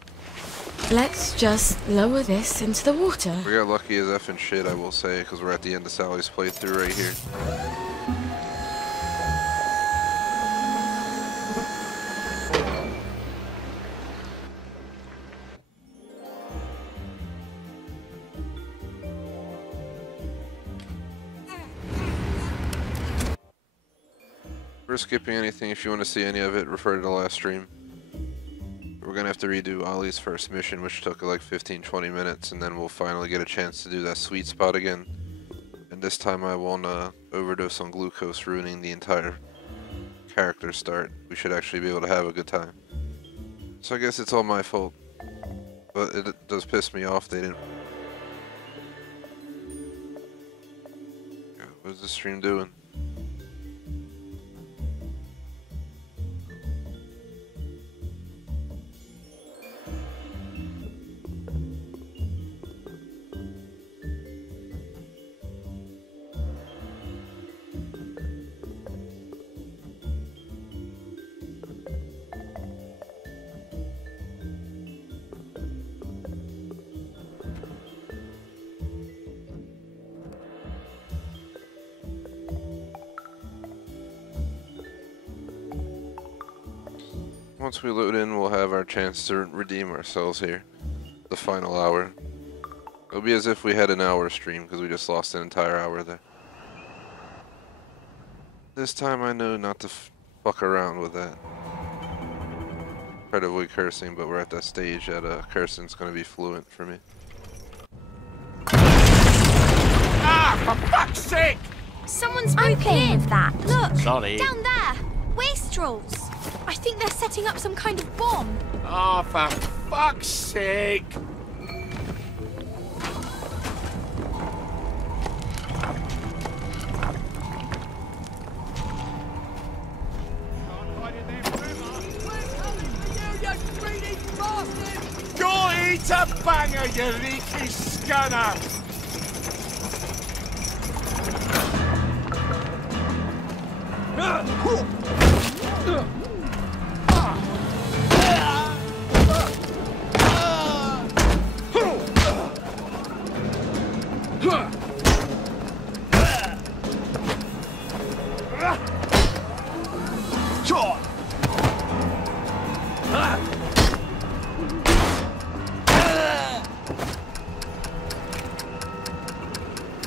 Let's just lower this into the water. We got lucky as effing shit, I will say, because we're at the end of Sally's playthrough right here. We're skipping anything. If you want to see any of it, refer to the last stream. We're gonna have to redo Ollie's first mission, which took like 15-20 minutes, and then we'll finally get a chance to do that sweet spot again. And this time I won't overdose on glucose, ruining the entire character start. We should actually be able to have a good time. So I guess it's all my fault, but it does piss me off they didn't. What is this stream doing? Once we load in, we'll have our chance to redeem ourselves here. The final hour. It'll be as if we had an hour stream, because we just lost an entire hour there. This time I know not to fuck around with that. Try to avoid cursing, but we're at that stage that cursing's going to be fluent for me. Ah, for fuck's sake! Someone's broken in with that. Look, Sorry. down there. Wastrels. I think they're setting up some kind of bomb. Oh, for fuck's sake! Go eat a banger, you leaky scunner!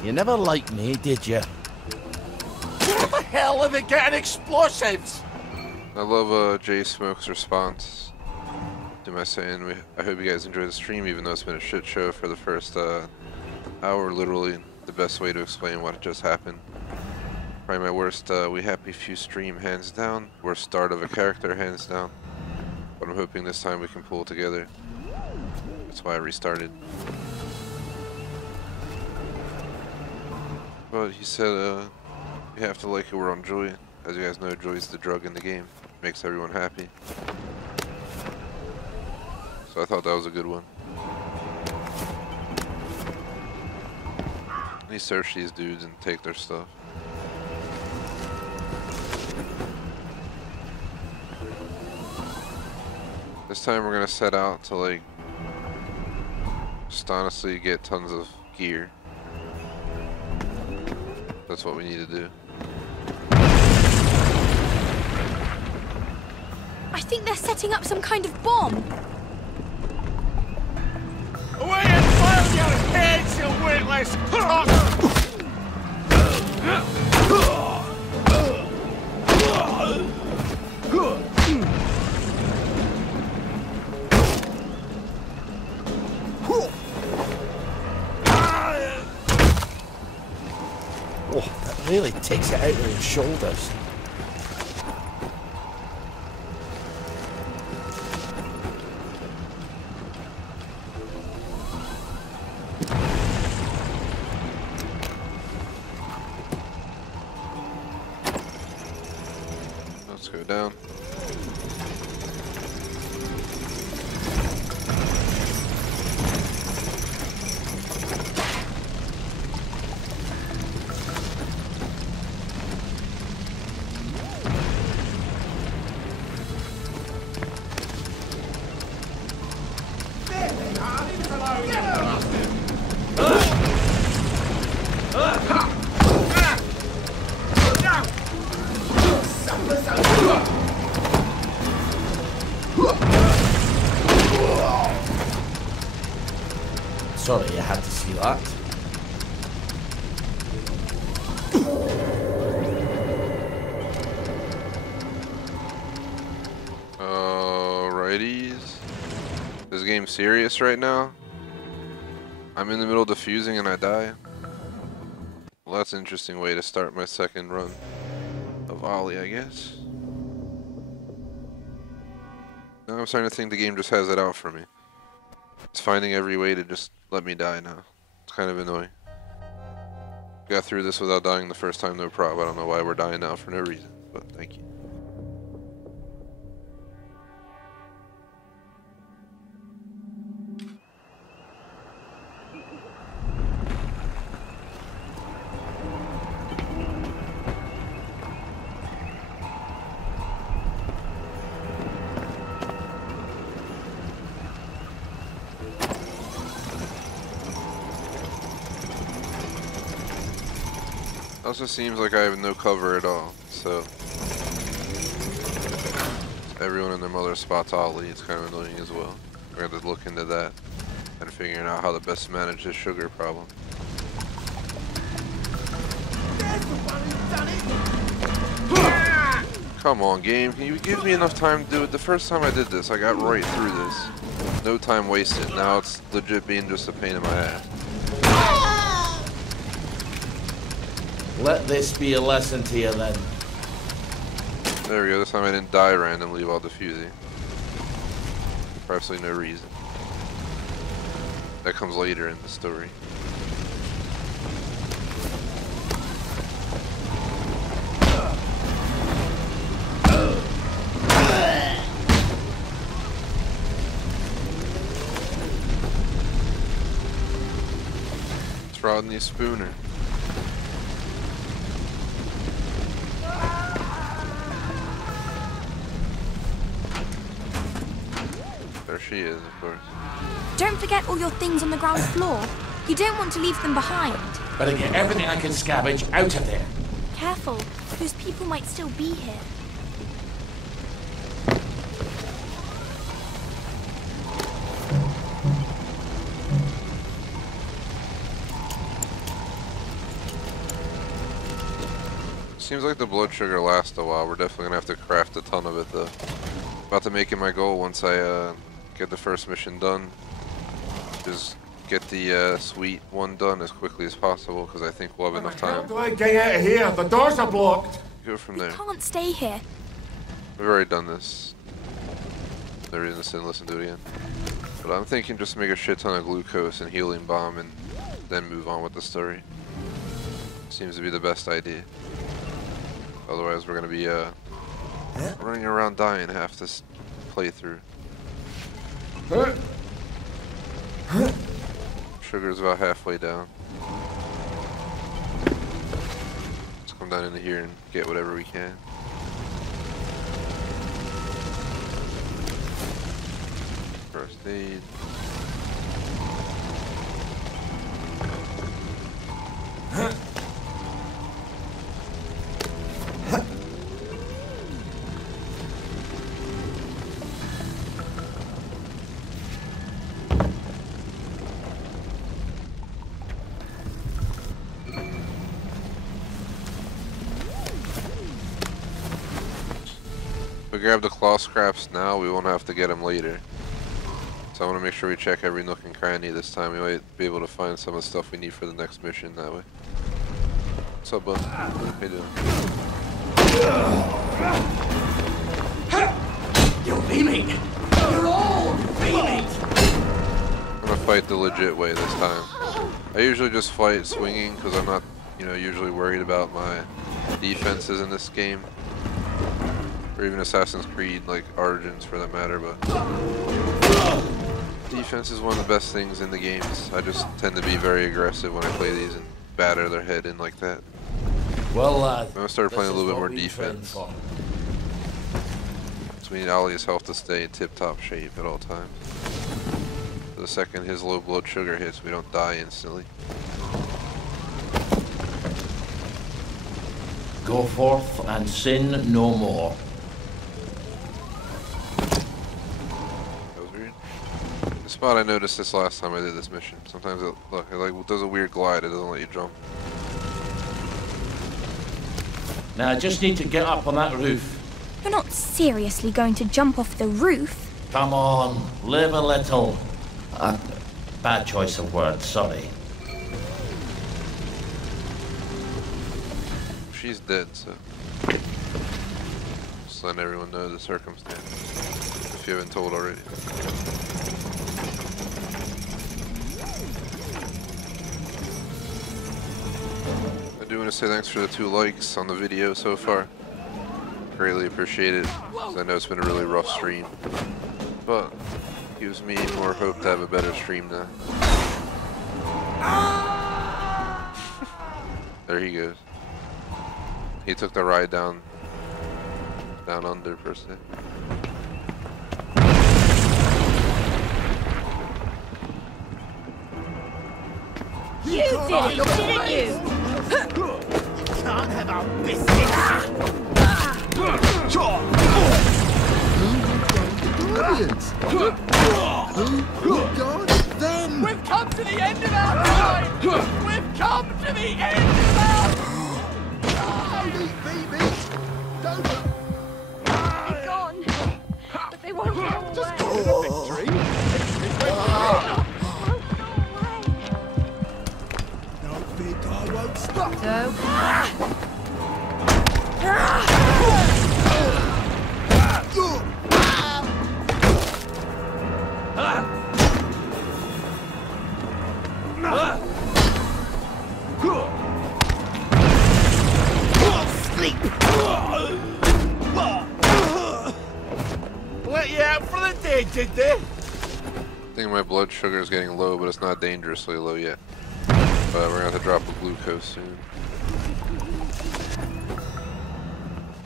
You never liked me, did you? Where the hell are they getting explosives? I love Jay Smoke's response to my saying, I hope you guys enjoy the stream, even though it's been a shit show for the first hour, literally the best way to explain what just happened. Probably my worst We Happy Few stream, hands down. Worst start of a character, hands down. But I'm hoping this time we can pull it together. That's why I restarted. But he said, you have to like it or enjoy it. As you guys know, joy is the drug in the game. Makes everyone happy. So I thought that was a good one. Let me search these dudes and take their stuff. This time we're gonna set out to like just honestly get tons of gear. That's what we need to do. I think they're setting up some kind of bomb. Away and fire your heads, you witless cock! Oh, that really takes it out of your shoulders. Let's go down. Sorry, I had to see that. Alrighties. This game's serious right now. I'm in the middle of defusing and I die. Well, that's an interesting way to start my second run of Ollie, I guess. Now I'm starting to think the game just has it out for me. It's finding every way to just let me die now. It's kind of annoying. Got through this without dying the first time, no problem. I don't know why we're dying now for no reason, but thank you. Also seems like I have no cover at all, so everyone and their mother spots Ollie. It's kind of annoying as well. We're going to look into that and figuring out how to best manage this sugar problem. Come on, game. Can you give me enough time to do it? The first time I did this, I got right through this. No time wasted. Now it's legit being just a pain in my ass. Let this be a lesson to you then. There we go. This time I didn't die randomly while defusing. For absolutely no reason. That comes later in the story. It's Rodney Spooner. There she is, of course. Don't forget all your things on the ground floor. You don't want to leave them behind. Better get everything I can scavenge out of there. Careful, those people might still be here. Seems like the blood sugar lasts a while. We're definitely gonna have to craft a ton of it though. About to make it my goal once I get the first mission done. Just get the sweet one done as quickly as possible because I think we'll have enough time. How do I get out of here? The doors are blocked. Go from We there. can't stay here. We've already done this. No reason to sit and listen to it again. But I'm thinking just make a shit ton of glucose and healing bomb and then move on with the story. Seems to be the best idea. Otherwise we're gonna be running around dying half this playthrough. Sugar's about halfway down. Let's come down into here and get whatever we can. First aid. If we grab the claw scraps now, we won't have to get them later. So I want to make sure we check every nook and cranny this time. We might be able to find some of the stuff we need for the next mission that way. What's up, bud? How you doing? You're beaming! You're all beaming! I'm gonna fight the legit way this time. I usually just fight swinging because I'm not, usually worried about my defenses in this game. Or even Assassin's Creed, like Origins for that matter, but defense is one of the best things in the games. I just tend to be very aggressive when I play these and batter their head in like that. Well, I'm gonna start playing a little bit more defense. So we need Ollie's health to stay in tip-top shape at all times. So the second his low blood sugar hits, we don't die instantly. Go forth and sin no more. That was weird. The spot I noticed this last time I did this mission. Sometimes it like does a weird glide. It doesn't let you jump. Now I just need to get up on that roof. You're not seriously going to jump off the roof? Come on, live a little. Bad choice of words, sorry. She's dead, so just letting everyone know the circumstance, if you haven't told already. I do want to say thanks for the 2 likes on the video so far. Greatly appreciate it, 'cause I know it's been a really rough stream, but gives me more hope to have a better stream now. There he goes. He took the ride down under per se. You did it, didn't you? Can't have our biscuits. Brilliant. Who got them? We've come to the end of our time! We've come to the end of our Don't eat baby. Don't. They're gone. But they won't go away. Just call it a victory. Don't think I won't stop. sleep! Let you out for the day, did they? I think my blood sugar is getting low, but it's not dangerously low yet. But we're gonna have to drop a glucose soon.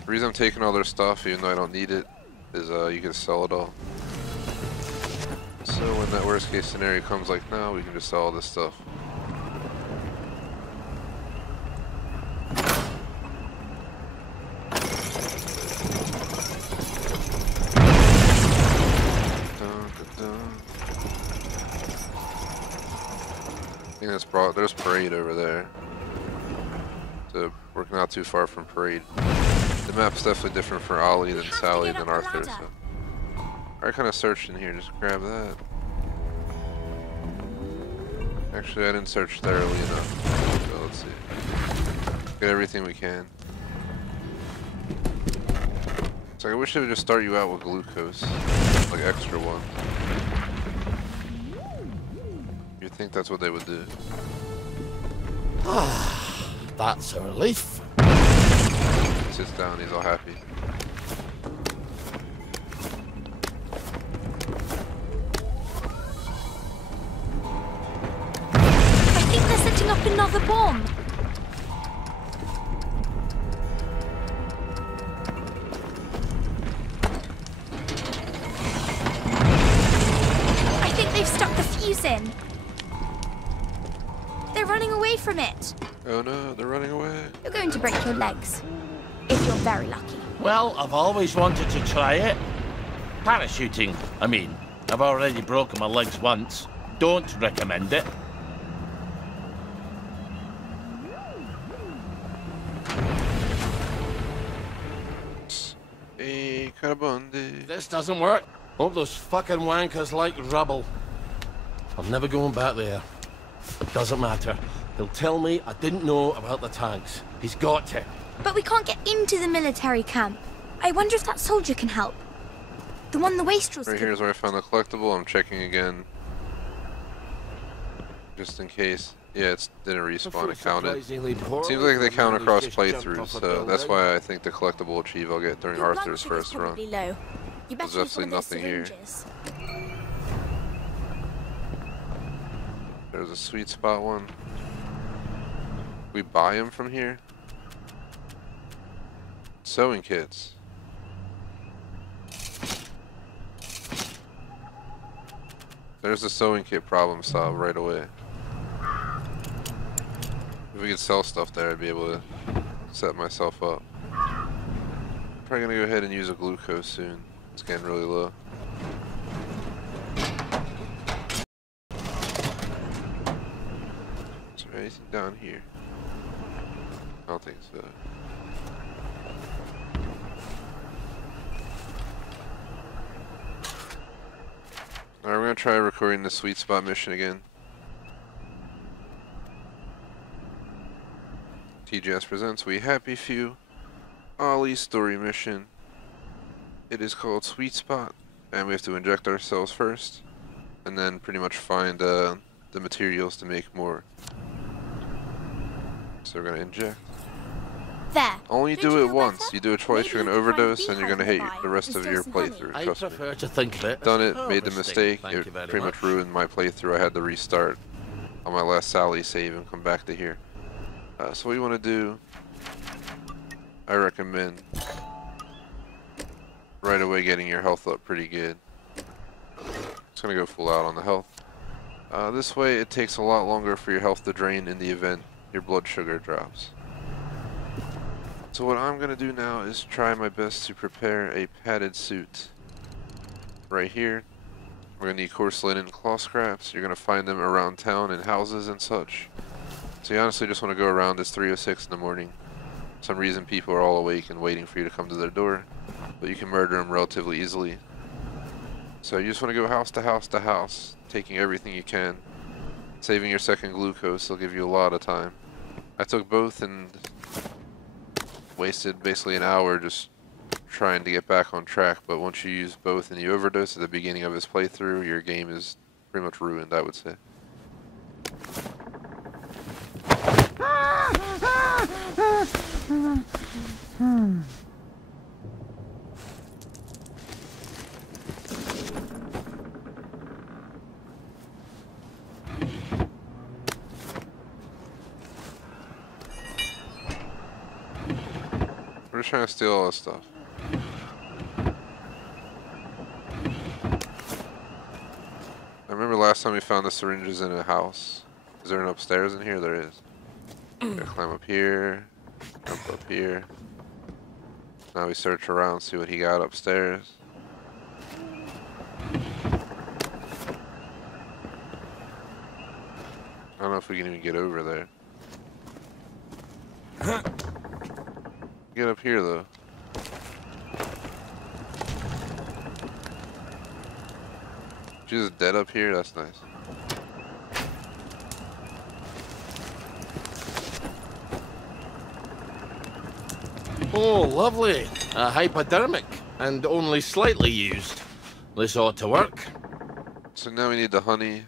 The reason I'm taking all their stuff, even though I don't need it, is you can sell it all. So when that worst case scenario comes, like now, we can just sell all this stuff. I think that's there's Parade over there. So we're not too far from Parade. The map's definitely different for Ollie than Sally than Arthur. So I kind of searched in here. Just grab that. Actually, I didn't search thoroughly enough. So let's see. Get everything we can. So I wish they would just start you out with glucose, like extra one. You'd think that's what they would do. That's a relief. He sits down, he's all happy. I think they're setting up another bomb. I think they've stuck the fuse in. They're running away from it. Oh no, they're running away. You're going to break your legs. If you're very lucky. Well, I've always wanted to try it. Parachuting, I mean. I've already broken my legs once. Don't recommend it. Hey, Carabondi. This doesn't work. Hope those fucking wankers like rubble. I'm never going back there. Doesn't matter. He'll tell me I didn't know about the tanks. He's got to. But we can't get into the military camp. I wonder if that soldier can help. The one the wastrels Right here's where I found the collectible. I'm checking again. Just in case. Yeah, it didn't respawn, it counted. Seems like they count across playthroughs, so that's why I think the collectible achieve I'll get during Your blood Arthur's sugar's first run. probably low. You better There's use one of those definitely nothing here. syringes. There's a sweet spot one. We buy them from here? Sewing kits. There's the sewing kit problem solved right away. If we could sell stuff there, I'd be able to set myself up. Probably gonna go ahead and use a glucose soon. It's getting really low. Is there anything down here? I don't think so. Alright, we're gonna try recording the sweet spot mission again. TGS presents We Happy Few Ollie story mission. It is called Sweet Spot, and we have to inject ourselves first, and then pretty much find the materials to make more. So we're gonna inject. There. Only Don't do you it feel once. better? You do it twice, Maybe you're gonna you can find overdose, and you're gonna hate beehive the rest of nearby. your Is there some playthrough. I Trust me. prefer to think of it. Done it, as made the a mistake. Thank It you very pretty much ruined my playthrough. I had to restart on my last Sally save and come back to here. So what you want to do, I recommend right away getting your health up pretty good. Just gonna go full out on the health. This way it takes a lot longer for your health to drain in the event your blood sugar drops. So what I'm gonna do now is try my best to prepare a padded suit. Right here, we're gonna need coarse linen cloth scraps. You're gonna find them around town in houses and such. So you honestly just want to go around. It's 3:06 in the morning. For some reason people are all awake and waiting for you to come to their door, but you can murder them relatively easily. So you just want to go house to house to house, taking everything you can, saving your second glucose. It'll give you a lot of time. I took both and wasted basically an hour just trying to get back on track, but once you use both and you overdose at the beginning of his playthrough, your game is pretty much ruined, I would say. We're just trying to steal all this stuff. I remember last time we found the syringes in a house. Is there an upstairs in here? There is. Gotta climb up here, jump up here. Now we search around, see what he got upstairs. I don't know if we can even get over there. Get up here though. She's just dead up here, that's nice. Oh, lovely. A hypodermic, and only slightly used. This ought to work. So now we need the honey.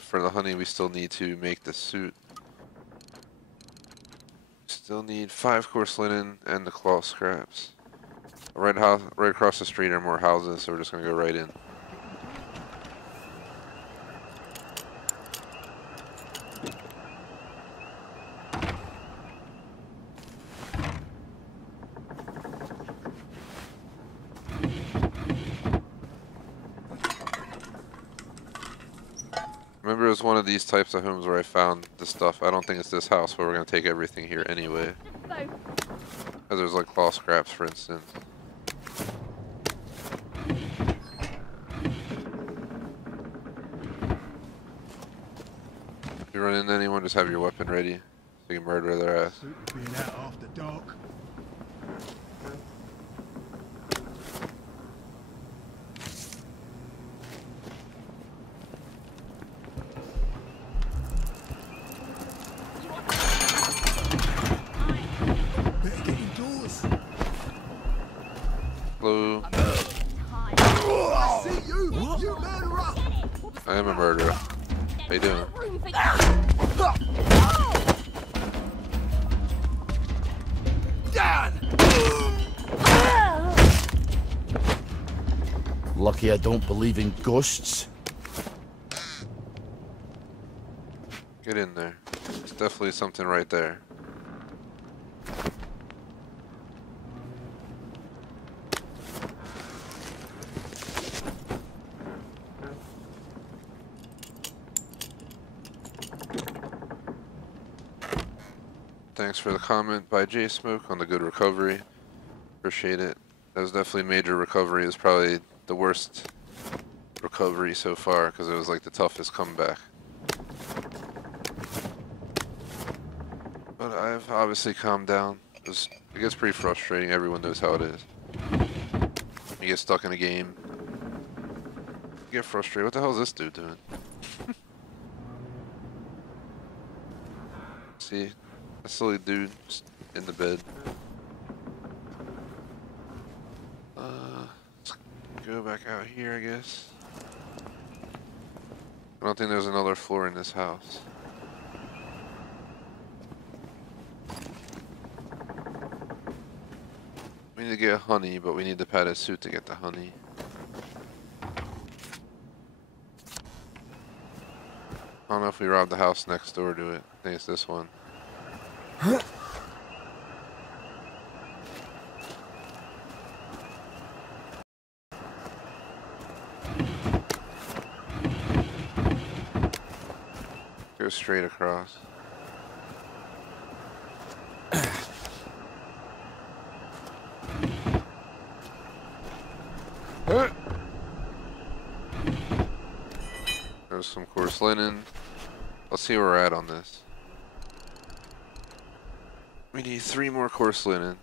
For the honey we still need to make the suit. Still need 5 coarse linen and the cloth scraps. Right across the street are more houses, so we're just gonna go right in. Remember, it was one of these types of homes where I found the stuff. I don't think it's this house, but we're gonna take everything here anyway. Because there's like cloth scraps, for instance. If you run into anyone, just have your weapon ready so you can murder their ass. Being out after dark. Better get indoors. Hello. I see you. You murderer. I am a murderer. How you doing? Lucky I don't believe in ghosts. Get in there. There's definitely something right there. thanks for the comment by J Smoke on the good recovery. Appreciate it. That was definitely major recovery. It was probably the worst recovery so far because it was like the toughest comeback. But I've obviously calmed down. It gets pretty frustrating. Everyone knows how it is. You get stuck in a game. You get frustrated. What the hell is this dude doing? See? A silly dude just in the bed. Let's go back out here, I guess. I don't think there's another floor in this house. We need to get honey, but we need the padded suit to get the honey. I don't know if we robbed the house next door to it. I think it's this one. Go straight across. There's some coarse linen. Let's see where we're at on this. We need 3 more coarse linen.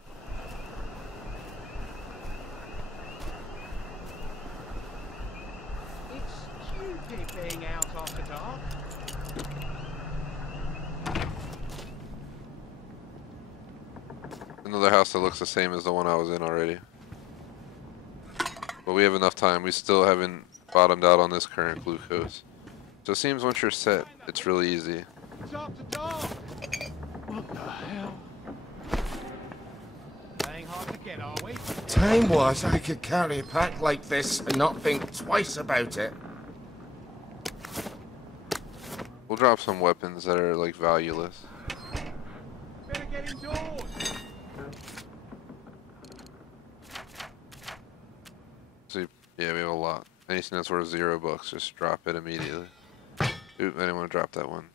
It's stupid being out after dark. Another house that looks the same as the one I was in already. But we have enough time. We still haven't bottomed out on this current glucose. So it seems once you're set, it's really easy. It's after dark. What the hell? Ain't hard to get, are we? Time was I could carry a pack like this and not think twice about it. We'll drop some weapons that are like valueless. Better get indoors. See, yeah, we have a lot. Anything that's worth $0, just drop it immediately. Oop, I didn't want to drop that one.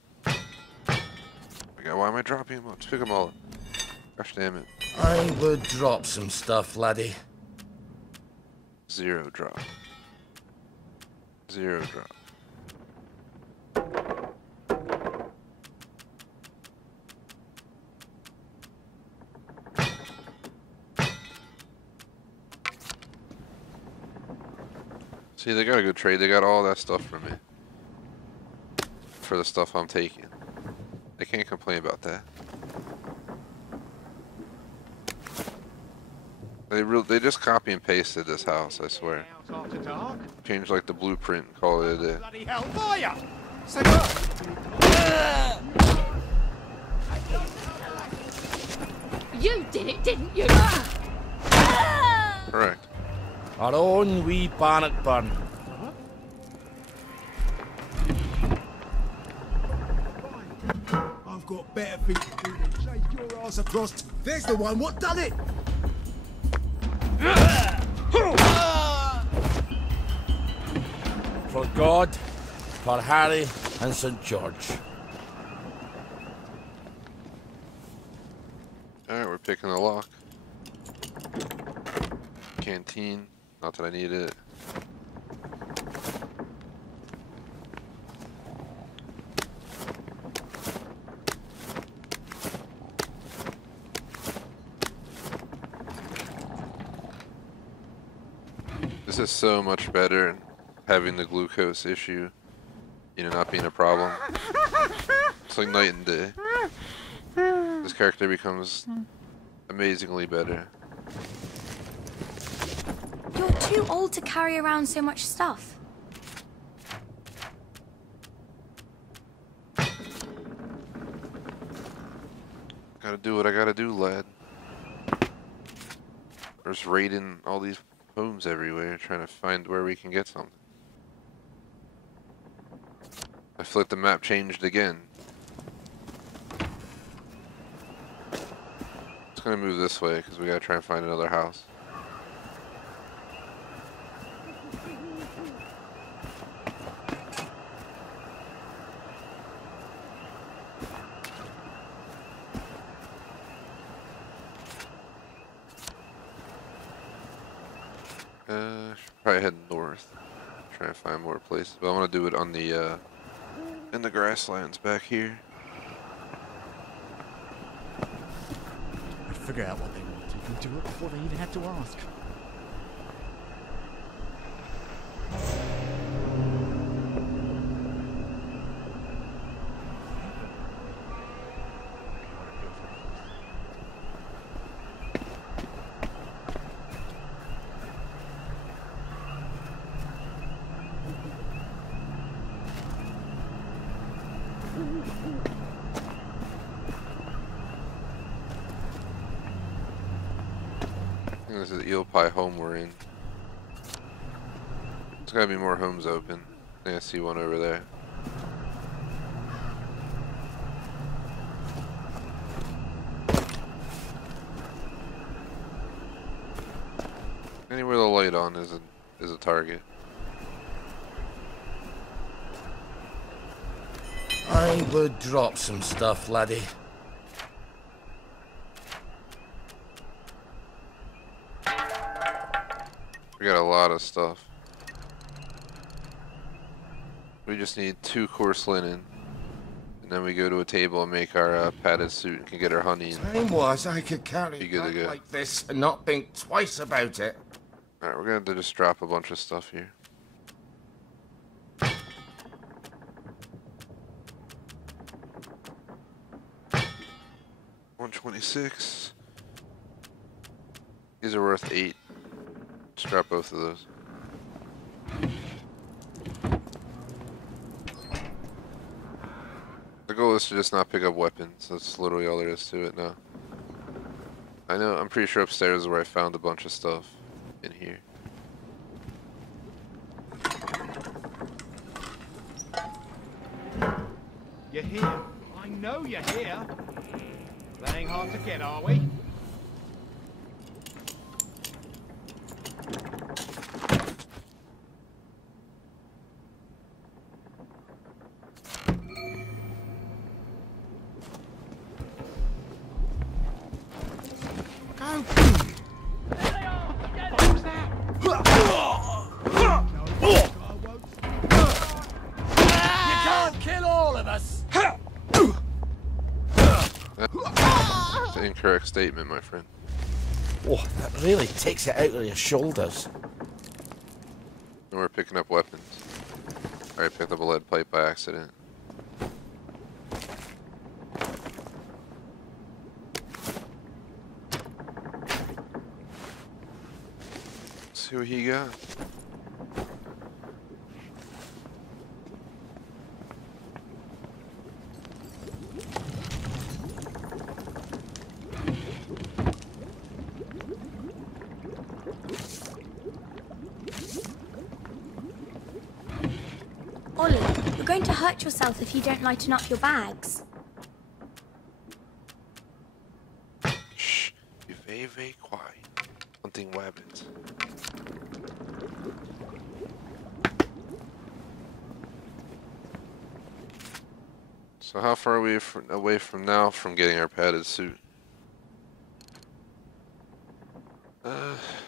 Why am I dropping them? Just pick them all up. Gosh damn it. I would drop some stuff, laddie. 0 drop. 0 drop. See, they got a good trade. They got all that stuff from me. For the stuff I'm taking. They can't complain about that. They just copy and pasted this house, I swear. Out after dark. Changed like the blueprint and call it a day. Bloody hell, fire! Say what? You did it, didn't you? Correct. Our own wee Bannockburn. I've got better things to do than shake your ass across. There's the one. What done it? For God, for Harry and St. George. Alright, we're picking the lock. Canteen. Not that I need it. This is so much better having the glucose issue, you know, not being a problem. It's like night and day. This character becomes amazingly better. You're too old to carry around so much stuff. Gotta do what I gotta do, lad. We're just raiding all these homes everywhere, trying to find where we can get something. I flipped the map, changed again. It's gonna move this way because we gotta try and find another house. Should probably head north. Try and find more places. But I want to do it on the, in the grasslands back here. I'd figure out what they wanted and do it before they even had to ask. This is the Eel Pie home we're in. There's gotta be more homes open. I think I see one over there. Anywhere the light on is a target. I would drop some stuff, laddie. We got a lot of stuff. We just need 2 coarse linen. And then we go to a table and make our padded suit and can get our honey. Time was I could carry Be a good to pack go. like this and not think twice about it. Alright, we're gonna have to just drop a bunch of stuff here. 126. These are worth 8. Just drop both of those. The goal is to just not pick up weapons. That's literally all there is to it now. I know, I'm pretty sure upstairs is where I found a bunch of stuff in here. You're here. I know you're here. Playing hard to get, are we? That's an incorrect statement, my friend. Oh, that really takes it out of your shoulders. And we're picking up weapons. Alright, picked up a lead pipe by accident. Let's see what he got. Ollie, you're going to hurt yourself if you don't lighten up your bags. Shh, be very, very quiet. Hunting rabbits. So how far are we away from now from getting our padded suit?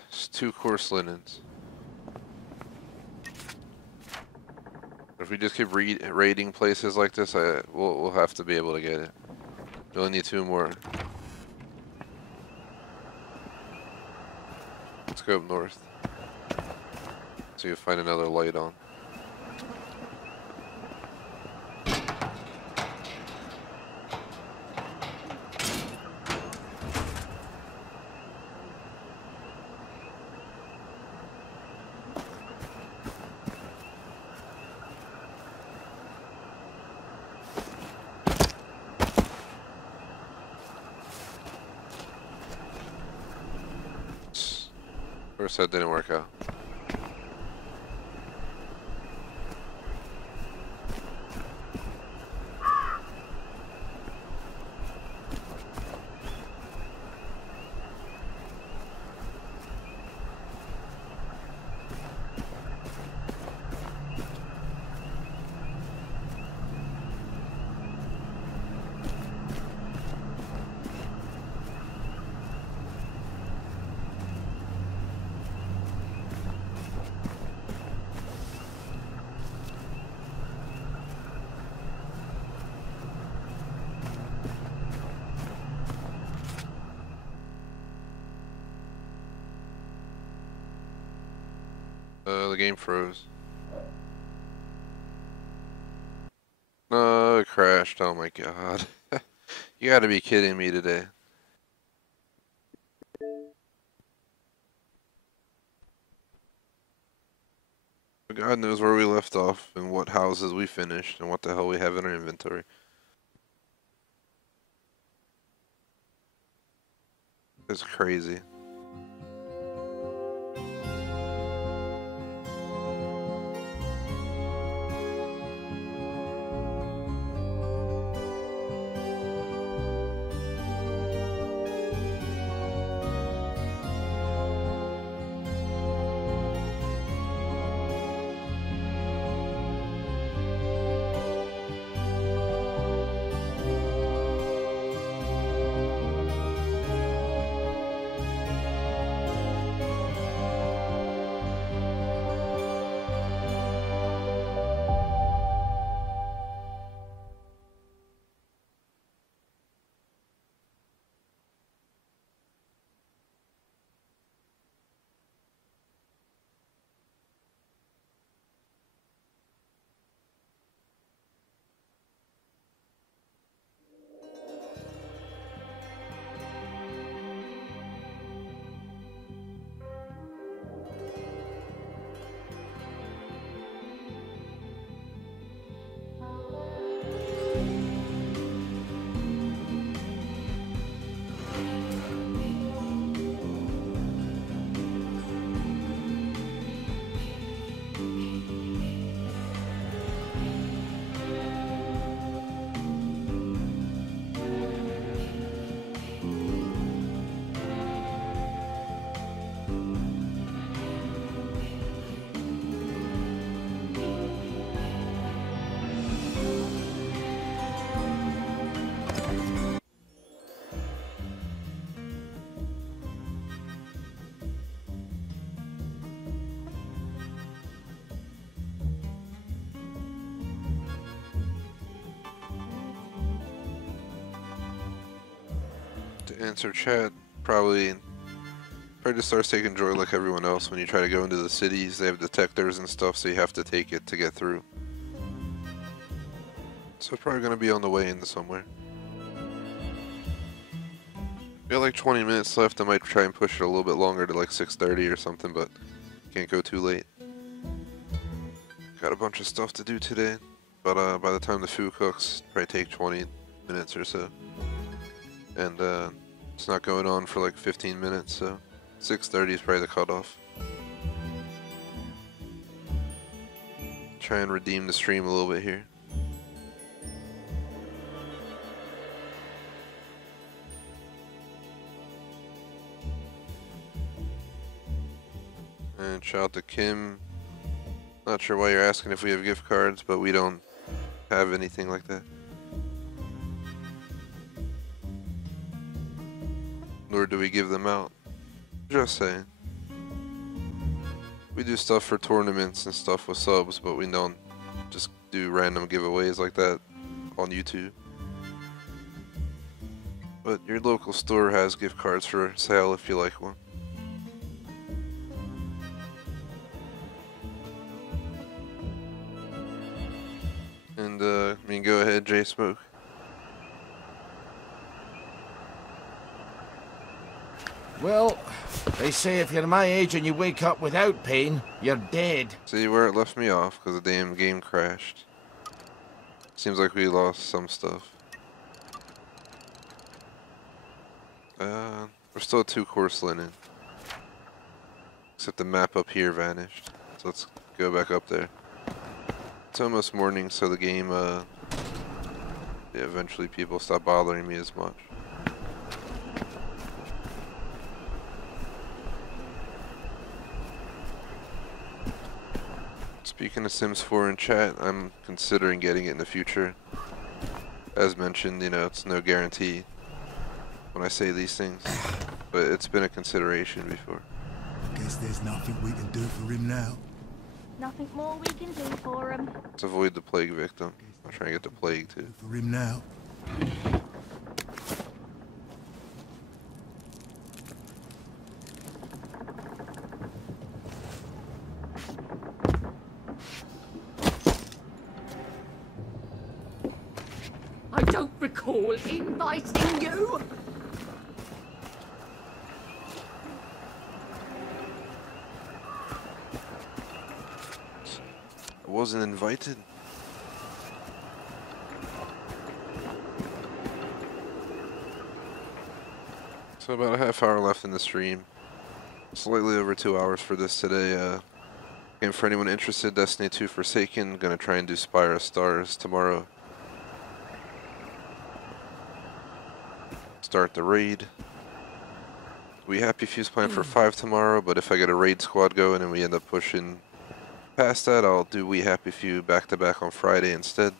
It's 2 coarse linens. If we just keep raiding places like this, we'll have to be able to get it. We only need 2 more. Let's go up north. So you find another light on. First that didn't work out. The game froze. No, it crashed. Oh my god. You gotta be kidding me today. God knows where we left off and what houses we finished and what the hell we have in our inventory. It's crazy. To answer chat, probably just starts taking joy like everyone else. When you try to go into the cities, they have detectors and stuff, so you have to take it to get through. So it's probably going to be on the way into somewhere. We got like 20 minutes left. I might try and push it a little bit longer to like 6:30 or something, but can't go too late. Got a bunch of stuff to do today, but by the time the food cooks, probably take 20 minutes or so. And it's not going on for like 15 minutes, so 6:30 is probably the cutoff. Try and redeem the stream a little bit here. And shout out to Kim. Not sure why you're asking if we have gift cards, but we don't have anything like that. Nor do we give them out. Just saying. We do stuff for tournaments and stuff with subs, but we don't just do random giveaways like that on YouTube. But your local store has gift cards for sale if you like one. And I mean, go ahead, J Smoke. Well, they say if you're my age and you wake up without pain, you're dead. See where it left me off because the damn game crashed. Seems like we lost some stuff. We're still at 2 course linen. Except the map up here vanished. So let's go back up there. It's almost morning, so the game, yeah, eventually people stop bothering me as much. Speaking of Sims 4 in chat, I'm considering getting it in the future. As mentioned, you know, it's no guarantee when I say these things, but it's been a consideration before. Guess there's nothing we can do for him now. Nothing more we can do for him. Let's avoid the plague victim. I'm trying to get the plague too. For him now. recall inviting you? I wasn't invited. So about a half hour left in the stream. Slightly over 2 hours for this today. And for anyone interested, Destiny 2 Forsaken, gonna try and do Spire of Stars tomorrow. Start the raid. We Happy Few's planned for 5 tomorrow, but if I get a raid squad going and we end up pushing past that, I'll do We Happy Few back to back on Friday instead.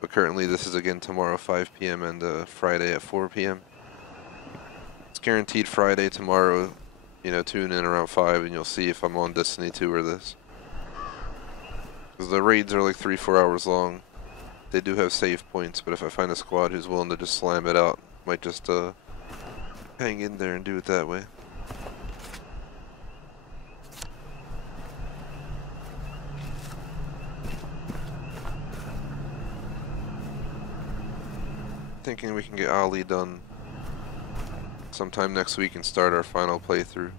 But currently this is again tomorrow 5 p.m. and Friday at 4 p.m. It's guaranteed Friday tomorrow. You know, tune in around 5 and you'll see if I'm on Destiny 2 or this. Because the raids are like 3-4 hours long. They do have save points, but if I find a squad who's willing to just slam it out, might just hang in there and do it that way. Thinking we can get Ollie done sometime next week and start our final playthrough.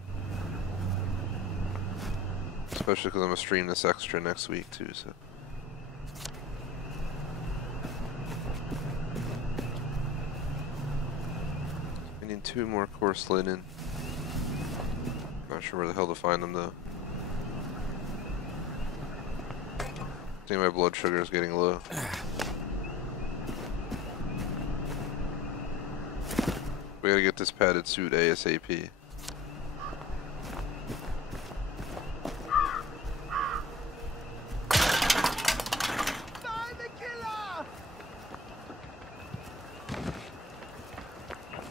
Especially because I'm going to stream this extra next week too, so. I need 2 more coarse linen. Not sure where the hell to find them though. I think my blood sugar is getting low. We gotta get this padded suit ASAP.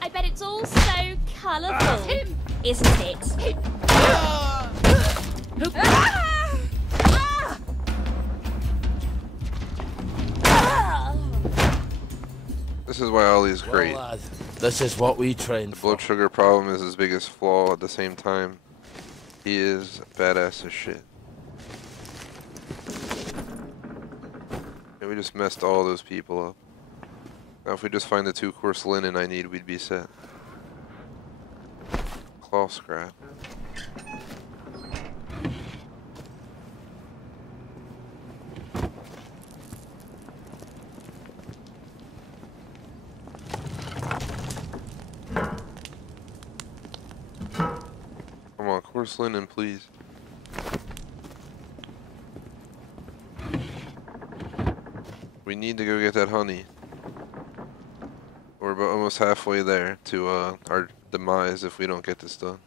I bet it's all so colourful, isn't it? This is why Ollie's great. Well, lad, this is what we trained for. The blood sugar problem is his biggest flaw. At the same time, he is badass as shit. And we just messed all those people up. Now if we just find the 2 coarse linen I need, we'd be set. Cloth scrap. Come on, coarse linen, please. We need to go get that honey. We're about almost halfway there to our demise if we don't get this done.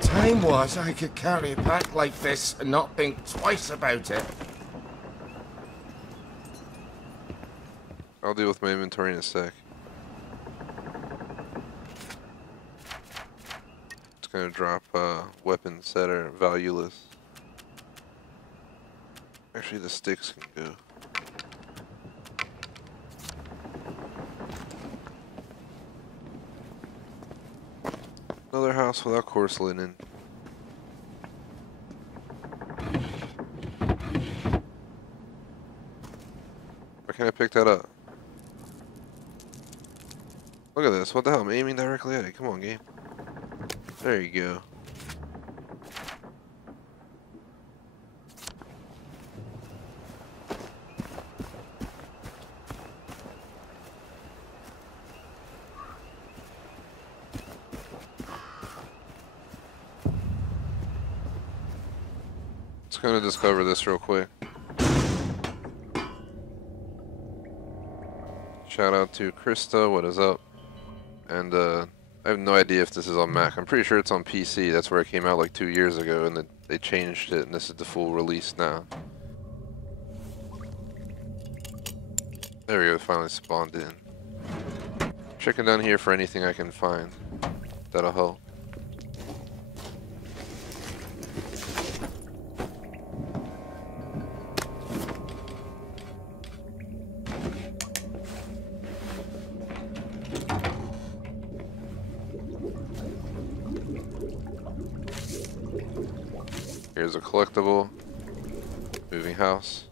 Time was I could carry a pack like this and not think twice about it. I'll deal with my inventory in a sec. It's gonna drop weapons that are valueless. Actually, the sticks can go. Another house without coarse linen. Why can't I pick that up? Look at this. What the hell? I'm aiming directly at it. Come on, game. There you go. Gonna discover this real quick. Shout out to Krista, what is up? And I have no idea if this is on Mac. I'm pretty sure it's on PC. That's where it came out like 2 years ago, and they changed it, and this is the full release now. There we go, it finally spawned in. Checking down here for anything I can find that'll help. Here's a collectible. Moving house.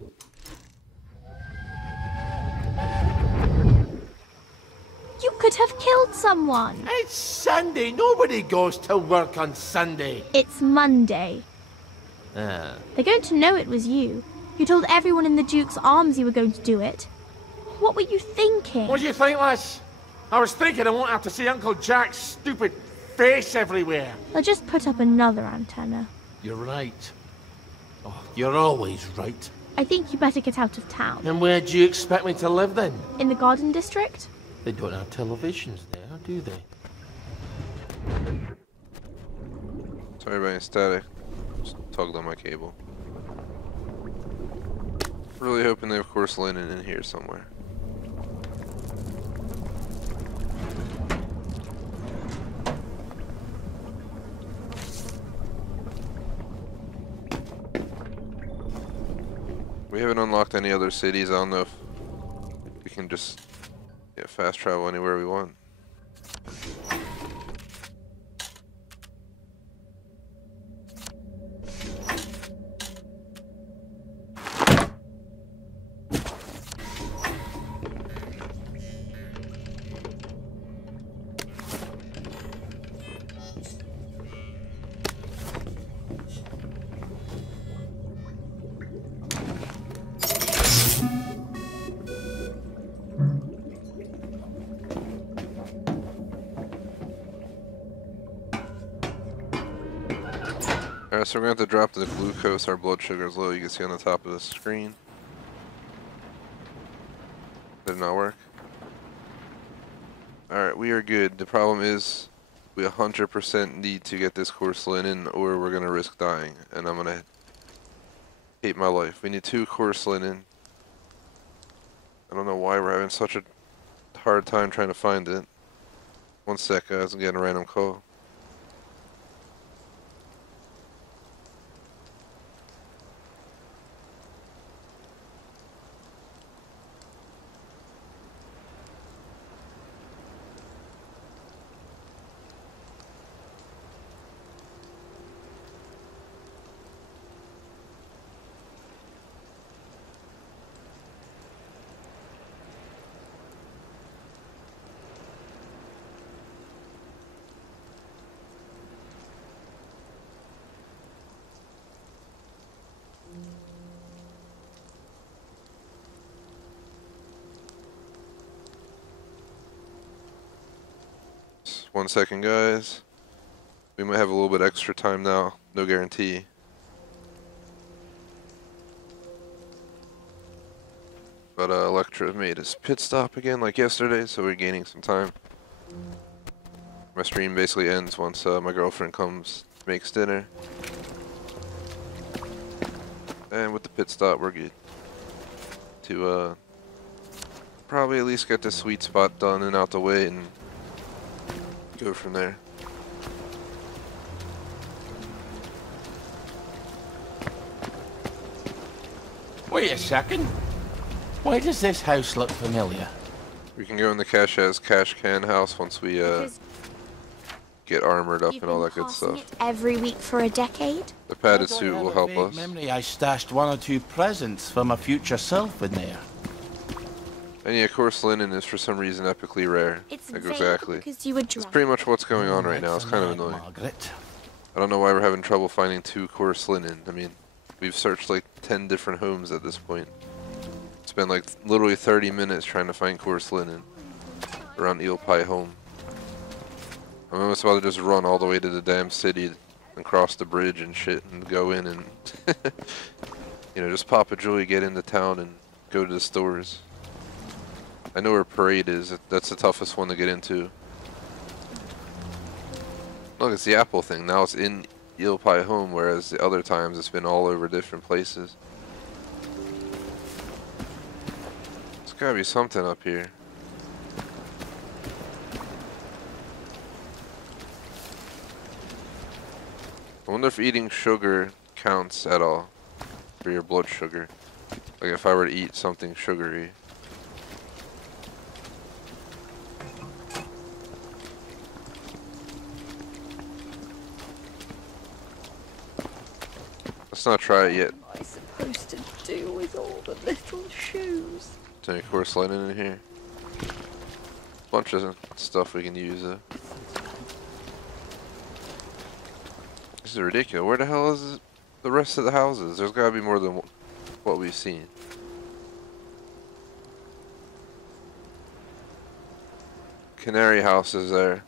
could have killed someone. It's Sunday. Nobody goes to work on Sunday. It's Monday. Ah. They're going to know it was you. You told everyone in the Duke's Arms you were going to do it. What were you thinking? What do you think, lass? I was thinking I won't have to see Uncle Jack's stupid face everywhere. They'll just put up another antenna. You're right. Oh, you're always right. I think you better get out of town. And where do you expect me to live then? In the Garden District? They don't have televisions there, do they? Sorry about any static. Just tugged on my cable. Really hoping they have coarse linen in here somewhere. We haven't unlocked any other cities. I don't know if we can just fast travel anywhere we want. Alright, so we're going to have to drop the glucose. Our blood sugar is low. You can see on the top of the screen. Did it not work? Alright, we are good. The problem is we 100% need to get this coarse linen or we're going to risk dying. And I'm going to hate my life. We need 2 coarse linen. I don't know why we're having such a hard time trying to find it. One sec, guys. I'm getting a random call. One second, guys. We might have a little bit extra time now. No guarantee. But Electra made his pit stop again like yesterday, so we're gaining some time. My stream basically ends once my girlfriend comes, makes dinner. And with the pit stop, we're good. To probably at least get the sweet spot done and out the way and go from there. Wait a second. Why does this house look familiar? We can go in the cash can house once we get armored up and all that good stuff. Every week for a decade? The padded suit will help us. Memory I stashed 1 or 2 presents for my future self in there. And yeah, coarse linen is for some reason epically rare. It's exactly. Because you were It's pretty much what's going on right now. It's kind of annoying. Margaret. I don't know why we're having trouble finding 2 coarse linen. I mean, we've searched like 10 different homes at this point. It's been like literally 30 minutes trying to find coarse linen around Eel Pie home. I'm almost about to just run all the way to the damn city and cross the bridge and shit and go in and you know, just pop a joy, get into town and go to the stores. I know where Parade is. That's the toughest one to get into. Look, it's the Apple thing. Now it's in Eel Pie home, whereas the other times it's been all over different places. There's gotta be something up here. I wonder if eating sugar counts at all for your blood sugar. Like if I were to eat something sugary. Let's not try it yet. What am I supposed to do with all the little shoes? Is there any coarse linen in here? Bunch of stuff we can use though. This is ridiculous. Where the hell is the rest of the houses? There's gotta be more than what we've seen. Canary house is there.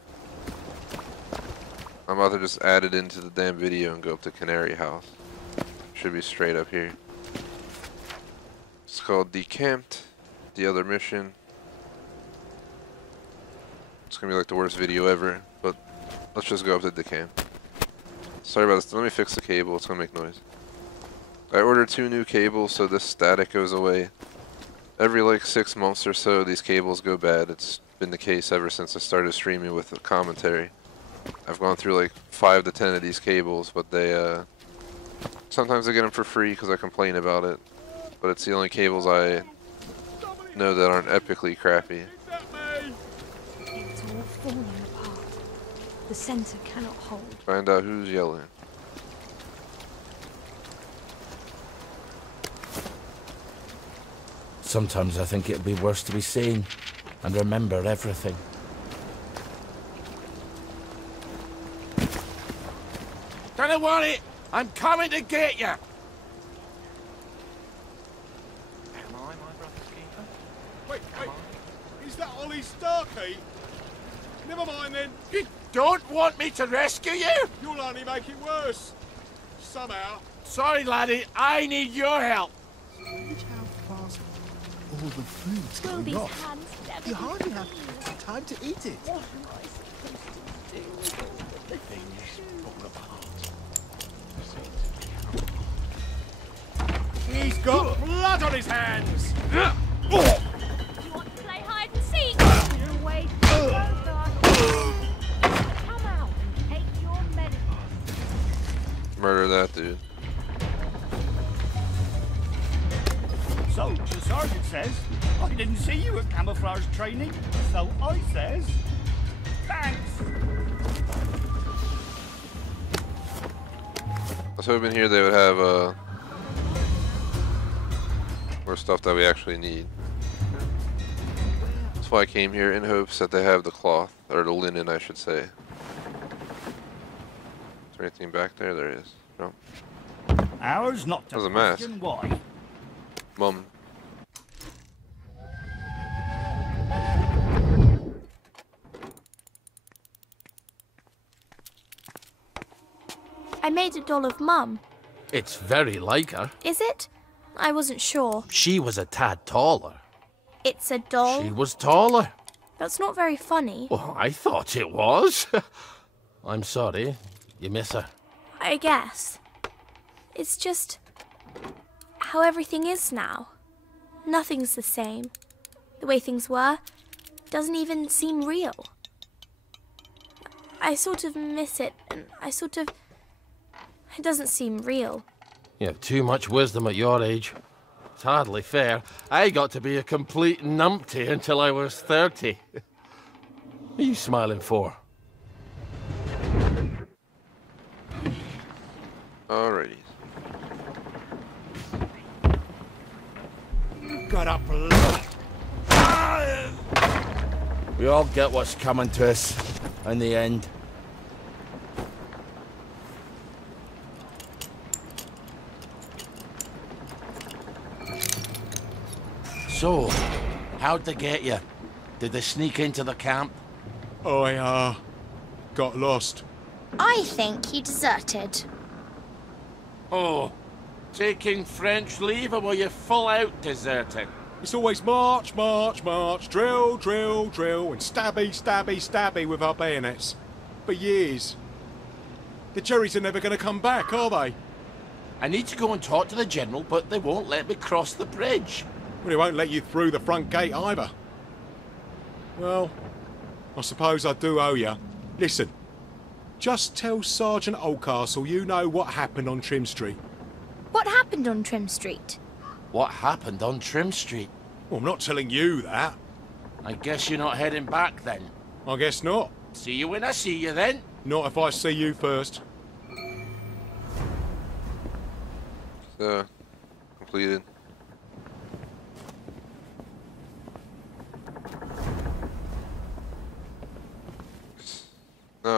I'm about to just add it into the damn video and go up to Canary house. Should be straight up here. It's called Decamped. The other mission. It's gonna be like the worst video ever, but let's just go up to Decamp. Sorry about this. Let me fix the cable. It's gonna make noise. I ordered 2 new cables so this static goes away. Every like 6 months or so these cables go bad. It's been the case ever since I started streaming with the commentary. I've gone through like 5 to 10 of these cables, but they sometimes I get them for free because I complain about it. But it's the only cables I know that aren't epically crappy. It's all falling apart. The center cannot hold. Find out who's yelling. Sometimes I think it'd be worse to be sane and remember everything. Don't worry, I'm coming to get you. Am I my brother's keeper? Wait. Is that Ollie Starkey? Never mind then. You don't want me to rescue you? You'll only make it worse. Somehow. Sorry, laddie, I need your help. Look how fast all the food's Will going these off. hands never You hardly be have clean? time to eat it. What am I supposed to do with all the things fall apart? He's got blood on his hands. You want to play hide and seek? You wait. Come out and take your medicine. Murder that dude. So, the sergeant says, I didn't see you at camouflage training, so I says, thanks. I was hoping here they would have more stuff that we actually need. That's why I came here, in hopes that they have the cloth, or the linen I should say. Is there anything back there? There is. No. Ours not to That was a mask. question why. Mum. I made a doll of Mum. It's very like her. Is it? I wasn't sure. She was a tad taller. It's a doll? She was taller. That's not very funny. Well, I thought it was. I'm sorry. You miss her. I guess. It's just how everything is now. Nothing's the same. The way things were doesn't even seem real. I sort of miss it, and it doesn't seem real. You have too much wisdom at your age. It's hardly fair. I got to be a complete numpty until I was 30. What are you smiling for? Alrighty. Got up blood. We all get what's coming to us in the end. So, how'd they get you? Did they sneak into the camp? I got lost. I think he deserted. Oh, taking French leave, or were you full out deserting? It's always march, march, march, drill, drill, drill, and stabby, stabby, stabby with our bayonets. For years. The Jerrys are never going to come back, are they? I need to go and talk to the General, but they won't let me cross the bridge. Well, they won't let you through the front gate either. Well, I suppose I do owe you. Listen, just tell Sergeant Oldcastle you know what happened on Trim Street. What happened on Trim Street? What happened on Trim Street? Well, I'm not telling you that. I guess you're not heading back then. I guess not. See you when I see you then. Not if I see you first. So, completed.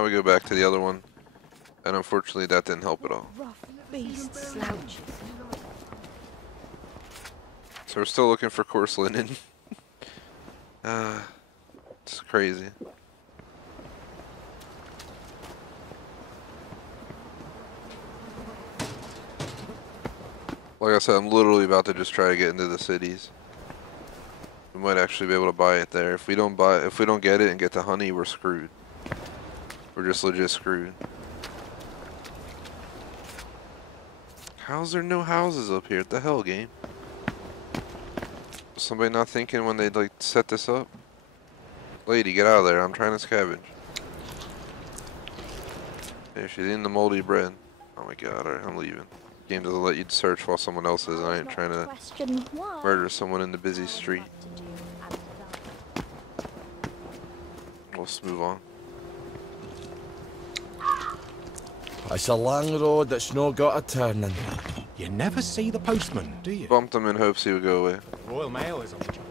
now we go back to the other one. And unfortunately that didn't help at all. Rough beast slouches. So we're still looking for coarse linen. It's crazy. Like I said, I'm literally about to just try to get into the cities. We might actually be able to buy it there. If we don't get it and get the honey, we're screwed. We're just legit screwed. How's there no houses up here? What the hell, game? Was somebody not thinking when they like set this up? Lady, get out of there. I'm trying to scavenge. Yeah, she's eating the moldy bread. Oh my god, alright, I'm leaving. Game doesn't let you search while someone else is, and I ain't trying to murder someone in the busy street. Let's move on. It's a long road that's no got a turning. You never see the postman, do you? Bumped him in hopes he would go away. Royal Mail is on the job.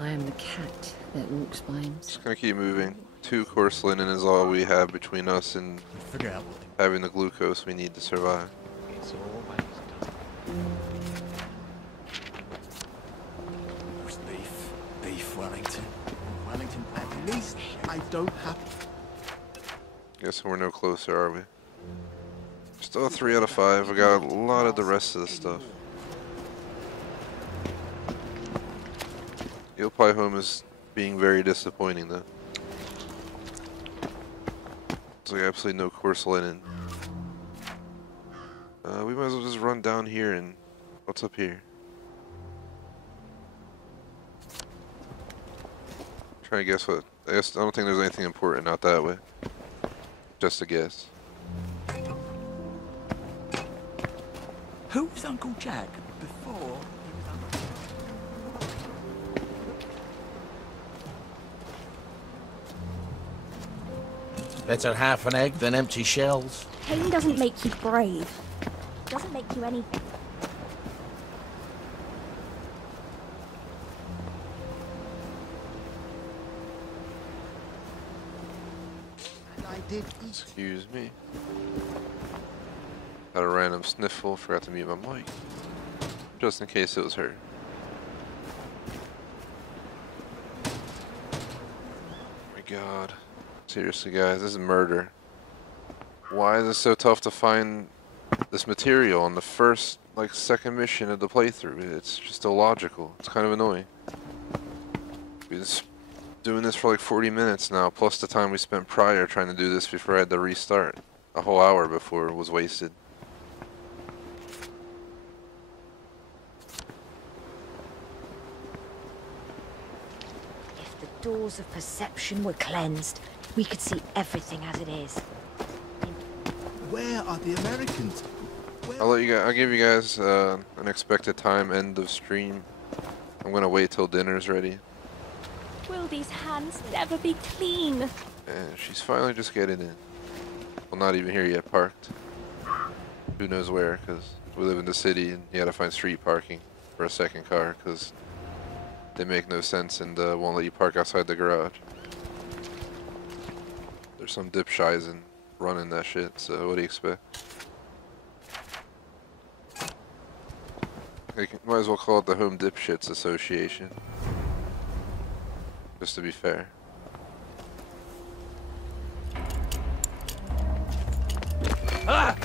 I am the cat that walks by him. Just gonna keep moving. 2 coarse linen is all we have between us and having the glucose we need to survive. It's always beef Wellington. Wellington, at least I don't have. Guess we're no closer, are we? Still a 3 out of 5. We got a lot of the rest of the stuff. Pie home is being very disappointing though. It's like absolutely no coarse linen. We might as well just run down here and what's up here? Trying to guess what. I don't think there's anything important out that way. Just a guess. Who was Uncle Jack before? Better half an egg than empty shells. Pain doesn't make you brave. It doesn't make you anything. And I did eat. Excuse me. Had a random sniffle, forgot to mute my mic. Just in case it was her. Oh my god. Seriously guys, this is murder. Why is it so tough to find this material on the first, like, second mission of the playthrough? It's just illogical. It's kind of annoying. We've been doing this for like 40 minutes now, plus the time we spent prior trying to do this before I had to restart. A whole hour before it was wasted. If the doors of perception were cleansed, we could see everything as it is. Where are the Americans? I'll give you guys an expected time end of stream. I'm gonna wait till dinner's ready. Will these hands never be clean? And she's finally just getting in. Well, not even here yet, parked. Who knows where, because we live in the city and you gotta find street parking for a second car, because they make no sense and won't let you park outside the garage. There's some dipshies and running that shit, so what do you expect? Might as well call it the Home Dipshits Association. Just to be fair. Ah!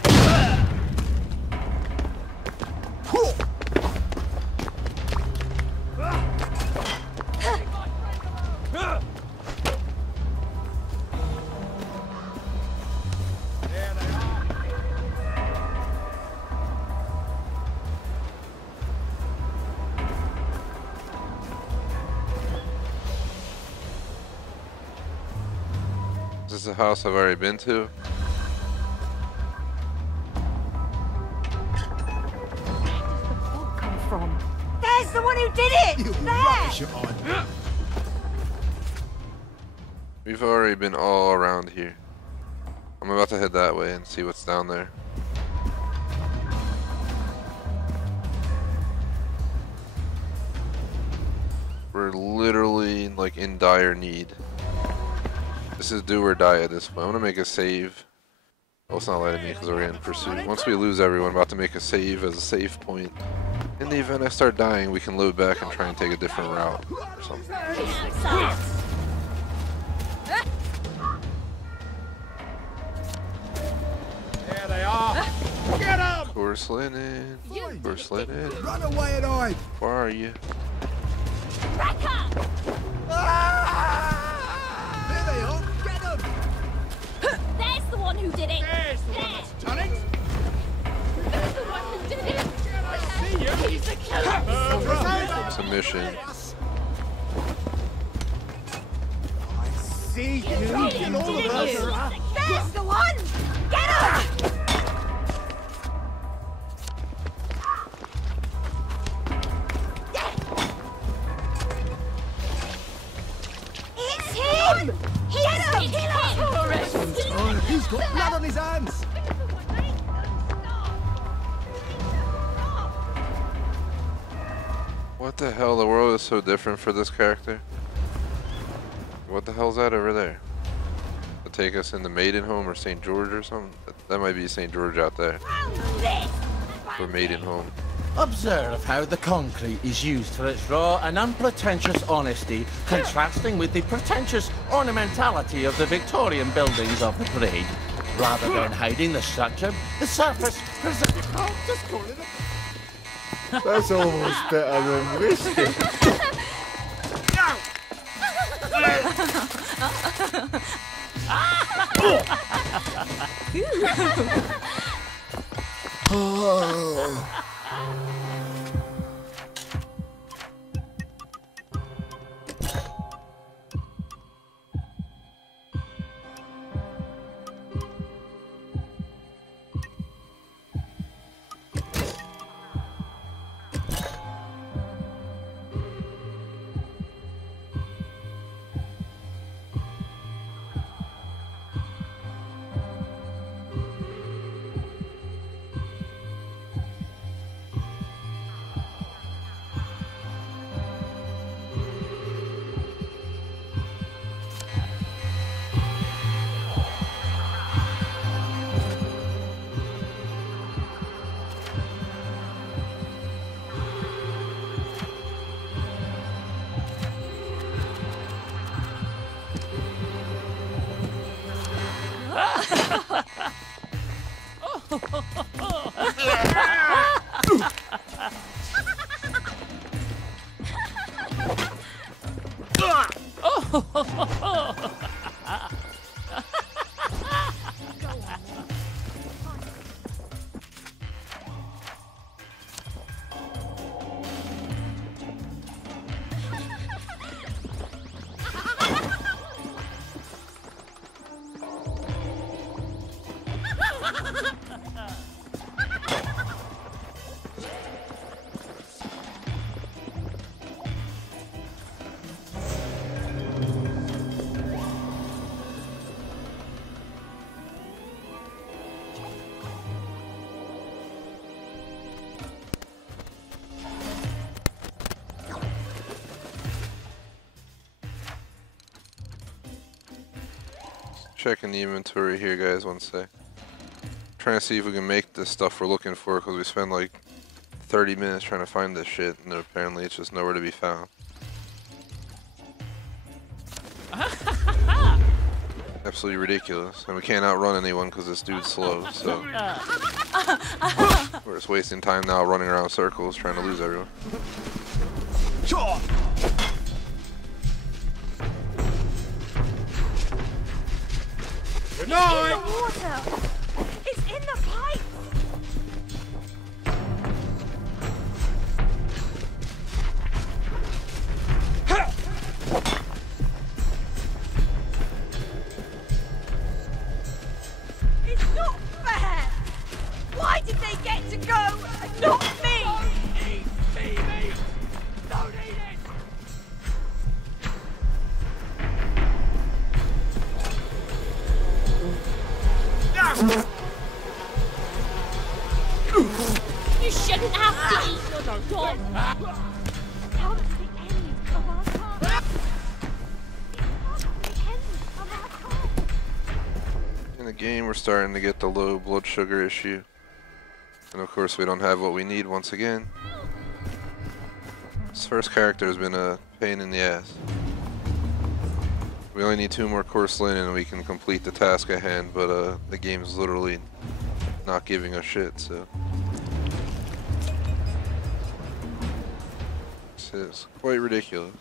Is this a house I've already been to? Where does the fog come from? There's the one who did it! You There! rubbish it on. We've already been all around here. I'm about to head that way and see what's down there. We're literally like in dire need. This is do or die at this point. I'm gonna make a save. Oh, it's not letting me because we're in pursuit. Once we lose everyone, I'm about to make a save as a save point. In the event I start dying, we can load back and try and take a different route or something. There they are. Get them! Porcelain in. Porcelain in. Run away and hide. Where are you? There they are. Get them. There's the one who did it. There's the one that's done it. There's the one who did it. I see you. He's a killer. It's a mission. I see you. Didn't All of you? us. There's the one! Get her! It's him! Get him! Oh, he's got blood on his hands. What the hell? The world is so different for this character. What the hell's that over there? To take us into Maidenhome or St. George or something? That might be St. George out there. Or Maidenhome. Observe how the concrete is used for its raw and unpretentious honesty, contrasting with the pretentious ornamentality of the Victorian buildings of the parade. Rather than hiding the structure, the surface presents... Just call it a... That's almost better than whiskey. Oh. Checking the inventory here, guys, one sec. Trying to see if we can make the stuff we're looking for, because we spent like 30 minutes trying to find this shit, and apparently it's just nowhere to be found. Absolutely ridiculous. And we can't outrun anyone because this dude's slow, so... We're just wasting time now running around circles trying to lose everyone. Sure. Good night! It's in the water! It's in the pipe! It's not fair! Why did they get to go and not me? Don't eat me! Don't eat it! You shouldn't have to eat your dog. Come to the end of us. game, we're starting to get the low blood sugar issue. And of course we don't have what we need once again. This first character has been a pain in the ass. We only need 2 more coarse linen and we can complete the task at hand, but the game's literally not giving us shit, so. It's quite ridiculous.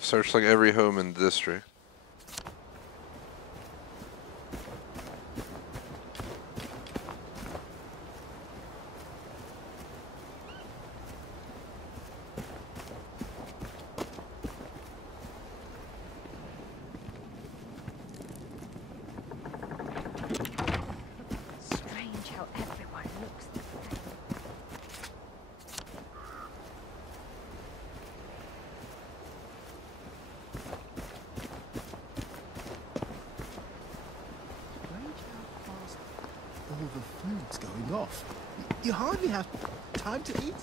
Searched like every home in the district. Strange how everyone looks the same. All the food's going off. You hardly have time to eat.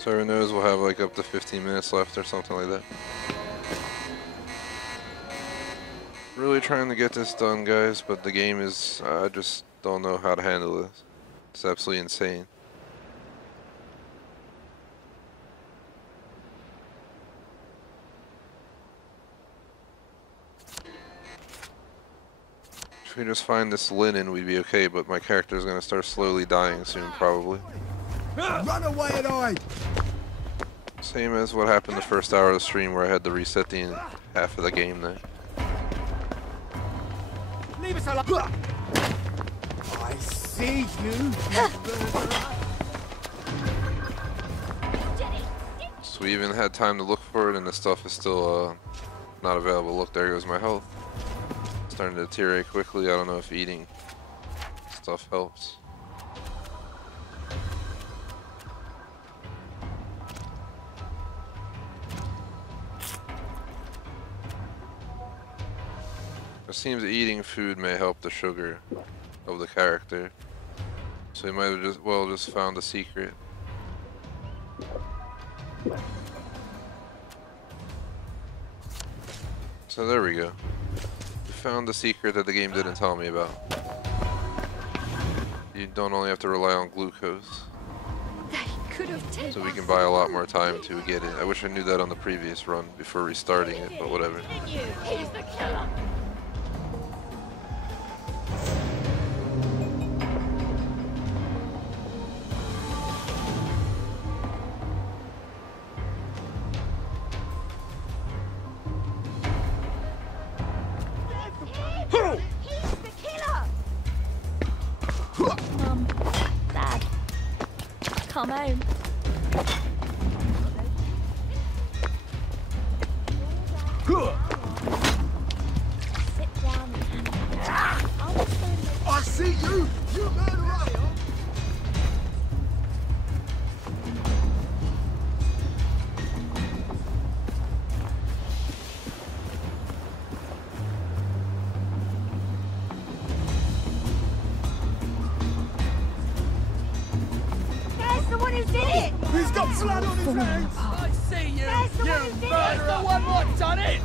So who knows, we'll have like up to 15 minutes left or something like that. Really trying to get this done, guys, but the game is, I just don't know how to handle this. It's absolutely insane. If we just find this linen, we'd be okay, but my character is going to start slowly dying soon, probably. Run away and hide! Same as what happened the first hour of the stream where I had to reset the half of the game there. Leave us alone! I see you! So we even had time to look for it and the stuff is still not available. Look, there goes my health. Starting to deteriorate quickly. I don't know if eating stuff helps. It seems that eating food may help the sugar of the character. So he might have just found a secret. So there we go. We found the secret that the game didn't tell me about. You don't only have to rely on glucose. So we can buy a lot more time to get it. I wish I knew that on the previous run before restarting it, but whatever. He's the killer. Mum, Dad, come home. Sit down. I see you! You murderer! There's the one who did it! He's got blood on his hands! I see you. There's the one who did it! The one what done it.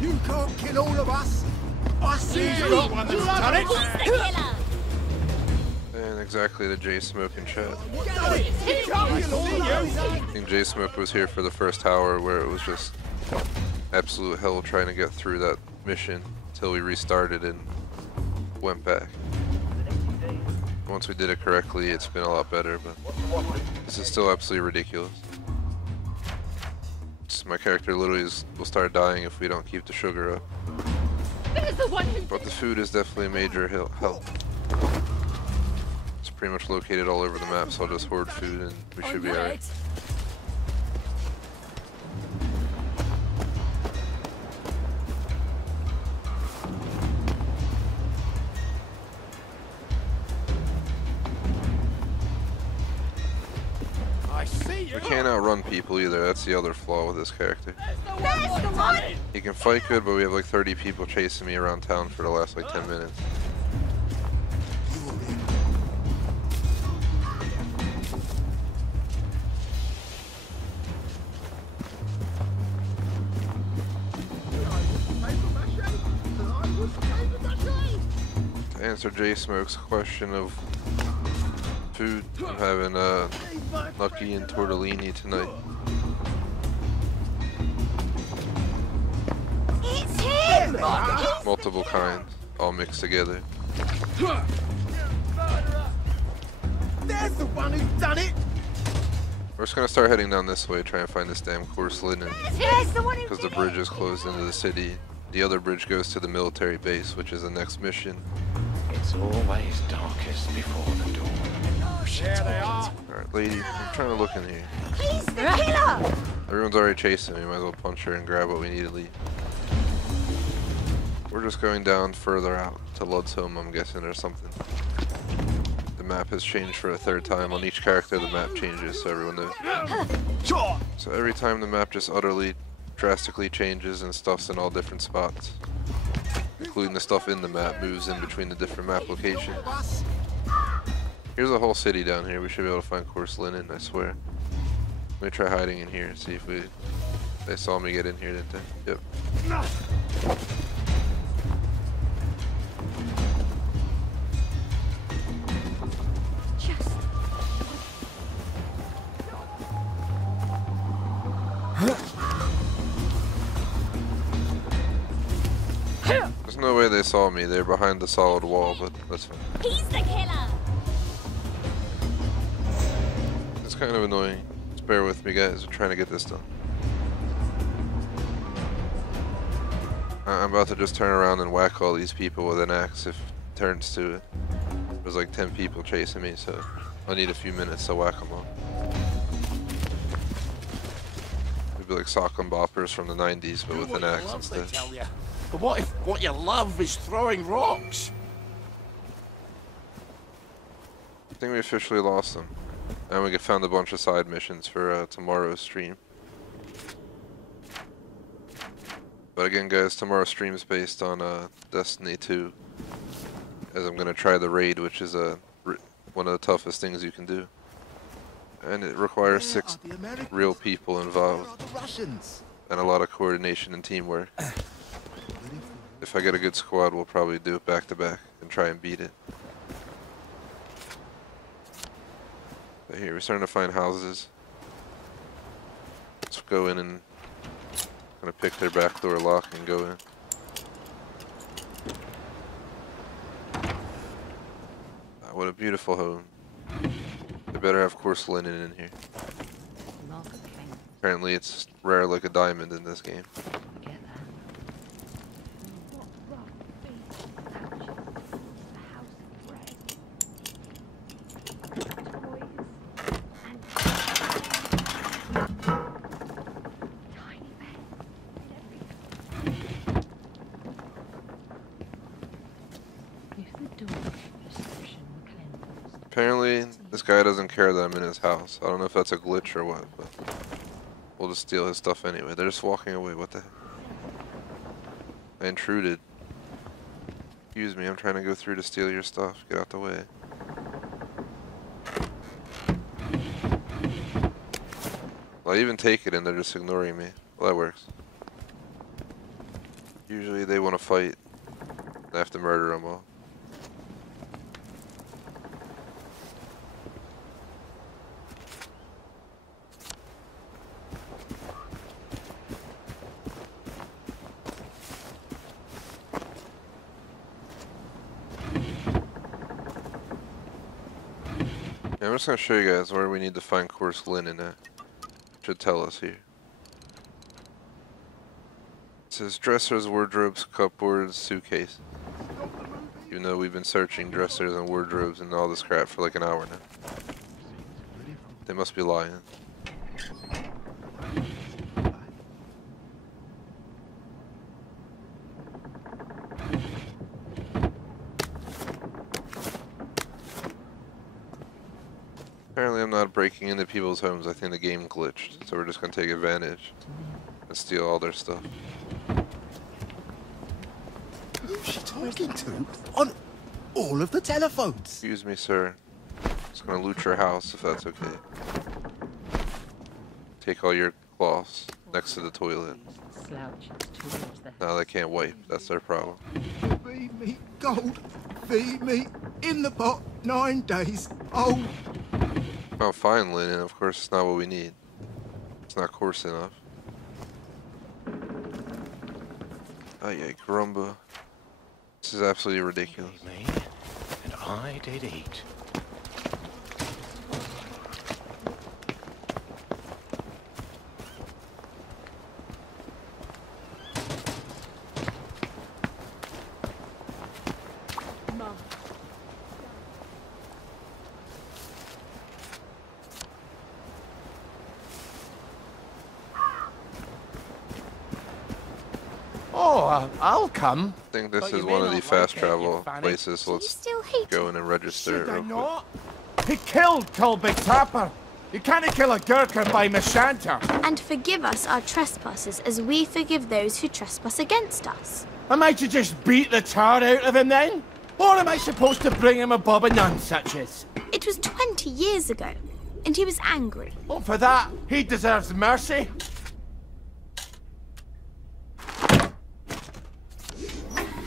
You can't kill all of us! I see you got one that's done it. He's the killer. And exactly the J Smoke in chat. I think J Smoke was here for the first hour where it was just absolute hell trying to get through that mission until we restarted and went back. Once we did it correctly, it's been a lot better, but this is still absolutely ridiculous. My character literally will start dying if we don't keep the sugar up. But the food is definitely a major help. It's pretty much located all over the map, so I'll just hoard food and we should be alright. We can't outrun people either, that's the other flaw with this character. There's the one! He can fight good, but we have like 30 people chasing me around town for the last like 10 minutes. To answer J Smoke's question of food, I'm having gnocchi and tortellini tonight. It's him! Multiple kinds, all mixed together. There's the one who's done it. We're just gonna start heading down this way, try and find this damn coarse linen. There's the one who Because the bridge is closed into the city. The other bridge goes to the military base, which is the next mission. It's always darkest before the dawn. There they are. Alright, lady, I'm trying to look in here. He's the killer! Everyone's already chasing me, might as well punch her and grab what we need to leave. We're just going down further out to Lud's home, I'm guessing, or something. The map has changed for a third time. On each character, the map changes, so everyone knows. So every time the map just utterly, drastically changes and stuff's in all different spots. Including the stuff in the map moves in between the different map locations. Here's a whole city down here. We should be able to find coarse linen, I swear. Let me try hiding in here and see if they saw me get in here, didn't they? Yep. There's no way they saw me. They're behind the solid wall, but that's fine. He's the killer. It's kind of annoying. Just bear with me, guys. We're trying to get this done. I'm about to just turn around and whack all these people with an axe if it turns to it. There's like 10 people chasing me, so I need a few minutes to whack them all. It'd be like sock and boppers from the 90s, but with an axe instead. But what if what you love is throwing rocks? I think we officially lost them. And we found a bunch of side missions for tomorrow's stream. But again, guys, tomorrow's stream is based on Destiny 2. As I'm going to try the raid, which is one of the toughest things you can do. And it requires 6 real people involved. And a lot of coordination and teamwork. If I get a good squad, we'll probably do it back to back and try and beat it. But here, we're starting to find houses. Let's go in and gonna pick their back door lock and go in. What a beautiful home. They better have coarse linen in here. Apparently it's rare like a diamond in this game. Apparently, this guy doesn't care that I'm in his house. I don't know if that's a glitch or what, but we'll just steal his stuff anyway. They're just walking away. What the heck? I intruded. Excuse me, I'm trying to go through to steal your stuff. Get out the way. Well, I even take it and they're just ignoring me. Well, that works. Usually they want to fight. I have to murder them all. Yeah, I'm just gonna show you guys where we need to find coarse linen at. Should tell us here. It says dressers, wardrobes, cupboards, suitcase. Even though we've been searching dressers and wardrobes and all this crap for like an hour now. They must be lying. Apparently I'm not breaking into people's homes. I think the game glitched. So we're just going to take advantage and steal all their stuff. Who's she talking to? On all of the telephones. Excuse me, sir. Just going to loot your house if that's okay. Take all your cloths next to the toilet. Now they can't wipe. That's their problem. Feed me gold. Feed me in the pot 9 days old. Oh, fine linen. Of course, it's not what we need. It's not coarse enough. Oh yeah, grumba. This is absolutely ridiculous. Me, and I did eat. I'll come. I think this is one of the fast travel places, so let's go in and register it real quick. Not? He killed Colby Tapper. You can't kill a Gurkha by Mishanter. And forgive us our trespasses as we forgive those who trespass against us. Am I to just beat the tar out of him then? Or am I supposed to bring him a bob of nonsuches? It was 20 years ago, and he was angry. Oh, for that, he deserves mercy.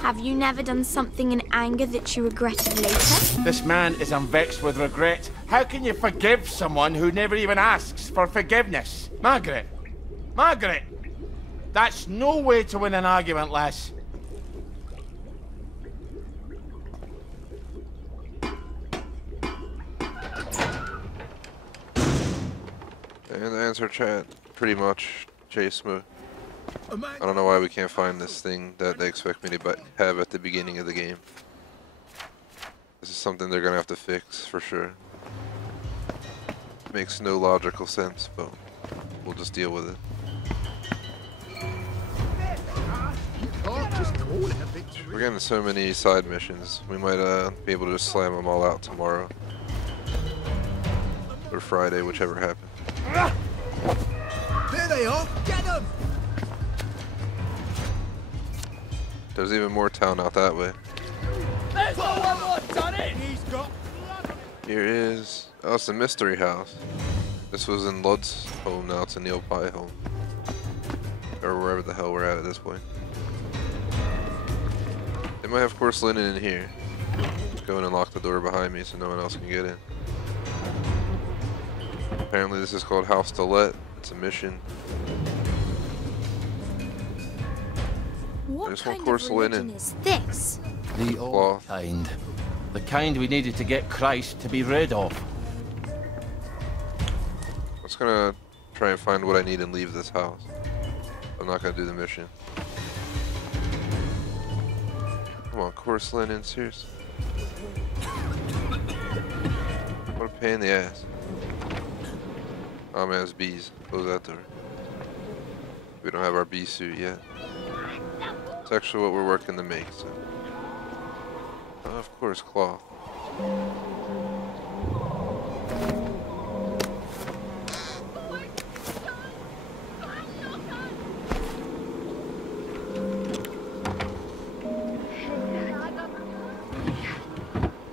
Have you never done something in anger that you regretted later? This man is unvexed with regret. How can you forgive someone who never even asks for forgiveness? Margaret! Margaret! That's no way to win an argument, lass. And answer chat, pretty much, Chase Smooth. I don't know why we can't find this thing that they expect me to have at the beginning of the game. This is something they're gonna have to fix for sure. Makes no logical sense, but we'll just deal with it. We're getting so many side missions. We might be able to just slam them all out tomorrow. Or Friday, whichever happens. There they are! Get them! There's even more town out that way. There's no one more done it! He's got Here is... Oh, it's the mystery house. This was in Lud's home, now it's in Neil Pye home. Or wherever the hell we're at this point. They might have coarse linen in here. Go in and lock the door behind me so no one else can get in. Apparently this is called House to Let. It's a mission. What There's kind one coarse of religion linen. is this? The old kind. The kind we needed to get Christ to be rid of. I'm just gonna try and find what I need and leave this house. I'm not gonna do the mission. Come on, coarse linen, seriously. What a pain in the ass. Oh man, it's bees. Close that door. We don't have our bee suit yet. It's actually what we're working to make, so. Oh, of course, cloth.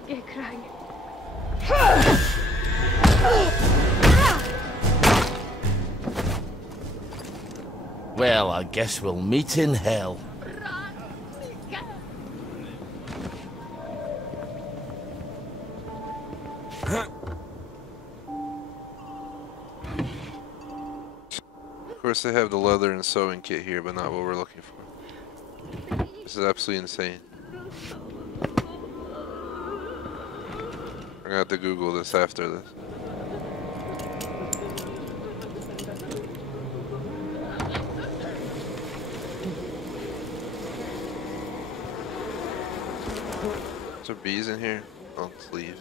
You're crying. Well, I guess we'll meet in hell. course they have the leather and sewing kit here, but not what we're looking for. This is absolutely insane. I'm gonna have to Google this after this. Is there bees in here? Oh, let's leave.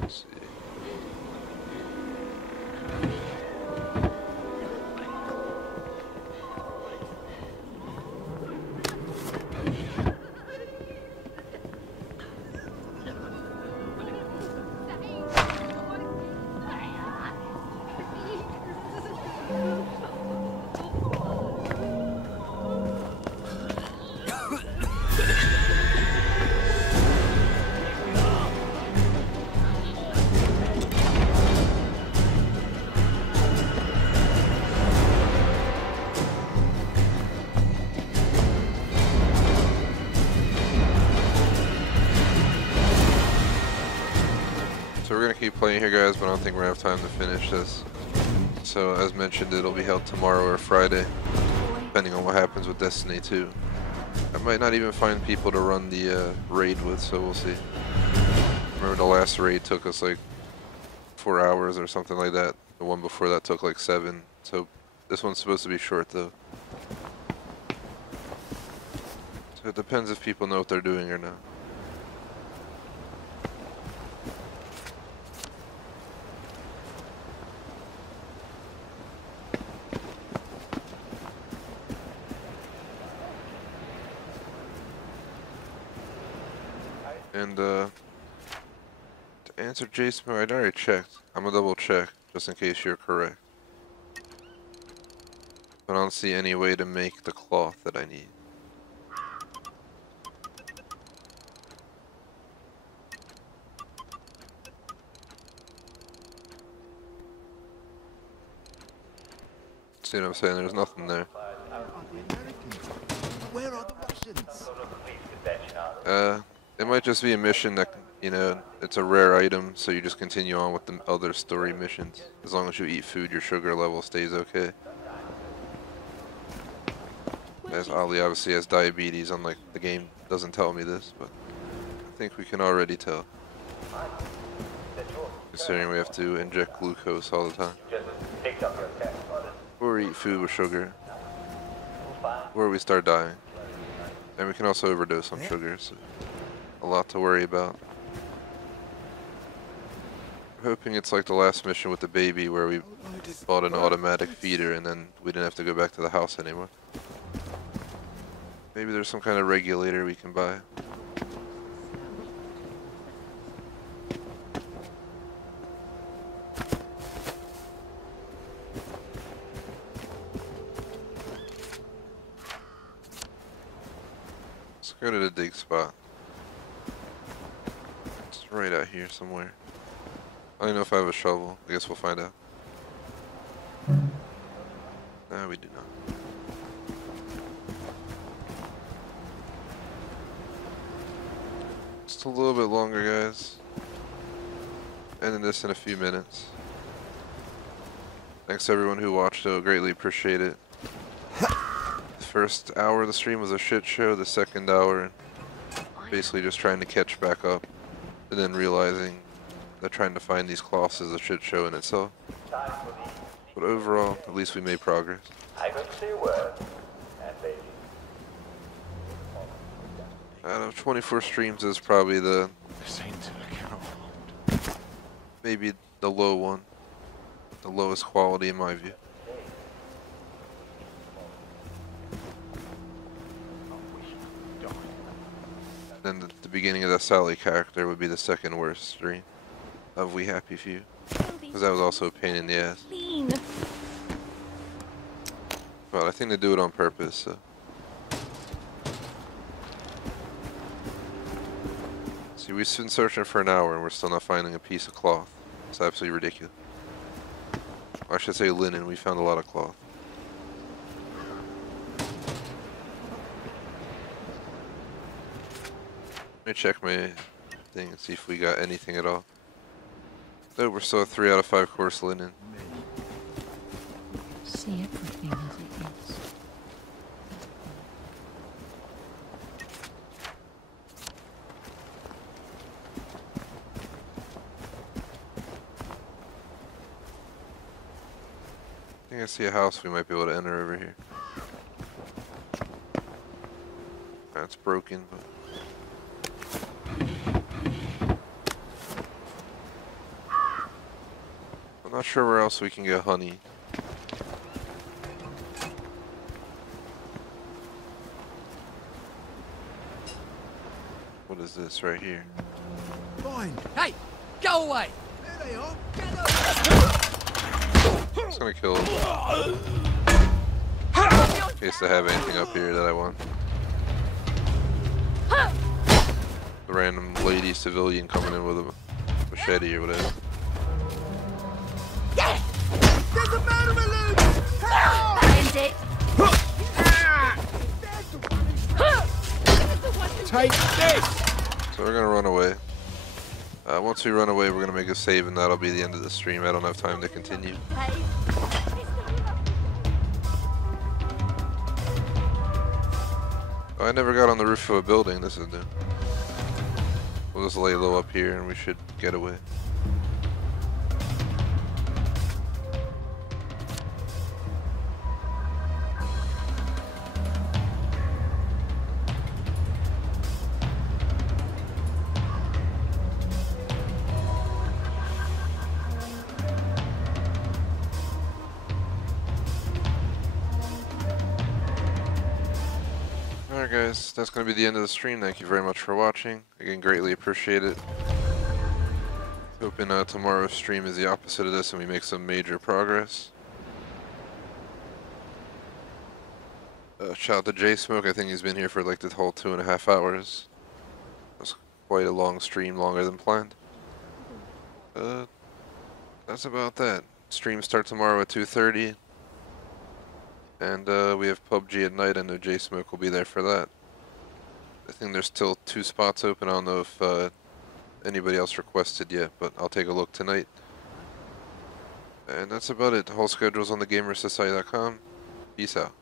Let's see. So we're gonna keep playing here, guys, but I don't think we're gonna have time to finish this. So as mentioned, it'll be held tomorrow or Friday, depending on what happens with Destiny 2. I might not even find people to run the raid with, so we'll see. Remember the last raid took us like 4 hours or something like that. The one before that took like 7. So this one's supposed to be short though. So it depends if people know what they're doing or not. And to answer Jason, I already checked. I'm gonna double check just in case you're correct. But I don't see any way to make the cloth that I need. See what I'm saying? There's nothing there. Where are the Russians? It might just be a mission that, you know, it's a rare item, so you just continue on with the other story missions. As long as you eat food, your sugar level stays okay. As Ollie obviously has diabetes, unlike the game doesn't tell me this, but I think we can already tell. Considering we have to inject glucose all the time. Or eat food with sugar. Or we start dying. And we can also overdose on sugar, so a lot to worry about. Hoping it's like the last mission with the baby where we bought an automatic feeder and then we didn't have to go back to the house anymore. Maybe there's some kind of regulator we can buy. Let's go to the dig spot. It's right out here somewhere. I don't know if I have a shovel. I guess we'll find out. No, we do not. Just a little bit longer, guys. Ending this in a few minutes. Thanks to everyone who watched, though. Greatly appreciate it. The first hour of the stream was a shit show. The second hour, basically just trying to catch back up. And then realizing that trying to find these cloths is a shit show in itself. But overall, at least we made progress. Out of 24 streams is probably the maybe the low one, the lowest quality in my view. Then the beginning of the Sally character would be the second worst stream of We Happy Few, because that was also a pain in the ass. Well, I think they do it on purpose, so. See, we've been searching for an hour and we're still not finding a piece of cloth. It's absolutely ridiculous. Or I should say linen, we found a lot of cloth. Let me check my thing and see if we got anything at all. Though we're still a 3 out of 5 course linen. See everything as it is. I think I see a house we might be able to enter over here. That's broken, but... I'm not sure where else we can get honey. What is this right here? Fine. Hey, go away! There they are. It's gonna kill him. In case I have anything up here that I want. The random lady civilian coming in with a machete or whatever. There's a murderer loose! Find it. Take this! So we're gonna run away. Once we run away, we're gonna make a save, and that'll be the end of the stream. I don't have time to continue. Oh, I never got on the roof of a building. This is new. We'll just lay low up here, and we should get away. Alright guys, that's going to be the end of the stream. Thank you very much for watching. Again, greatly appreciate it. Hoping tomorrow's stream is the opposite of this and we make some major progress. Shout out to J-Smoke. I think he's been here for like the whole 2.5 hours. That's quite a long stream, longer than planned. That's about that. Stream starts tomorrow at 2:30. And we have PUBG at night. I know J-Smoke will be there for that. I think there's still 2 spots open. I don't know if anybody else requested yet, but I'll take a look tonight. And that's about it. The whole schedule's on thegamersociety.com. Peace out.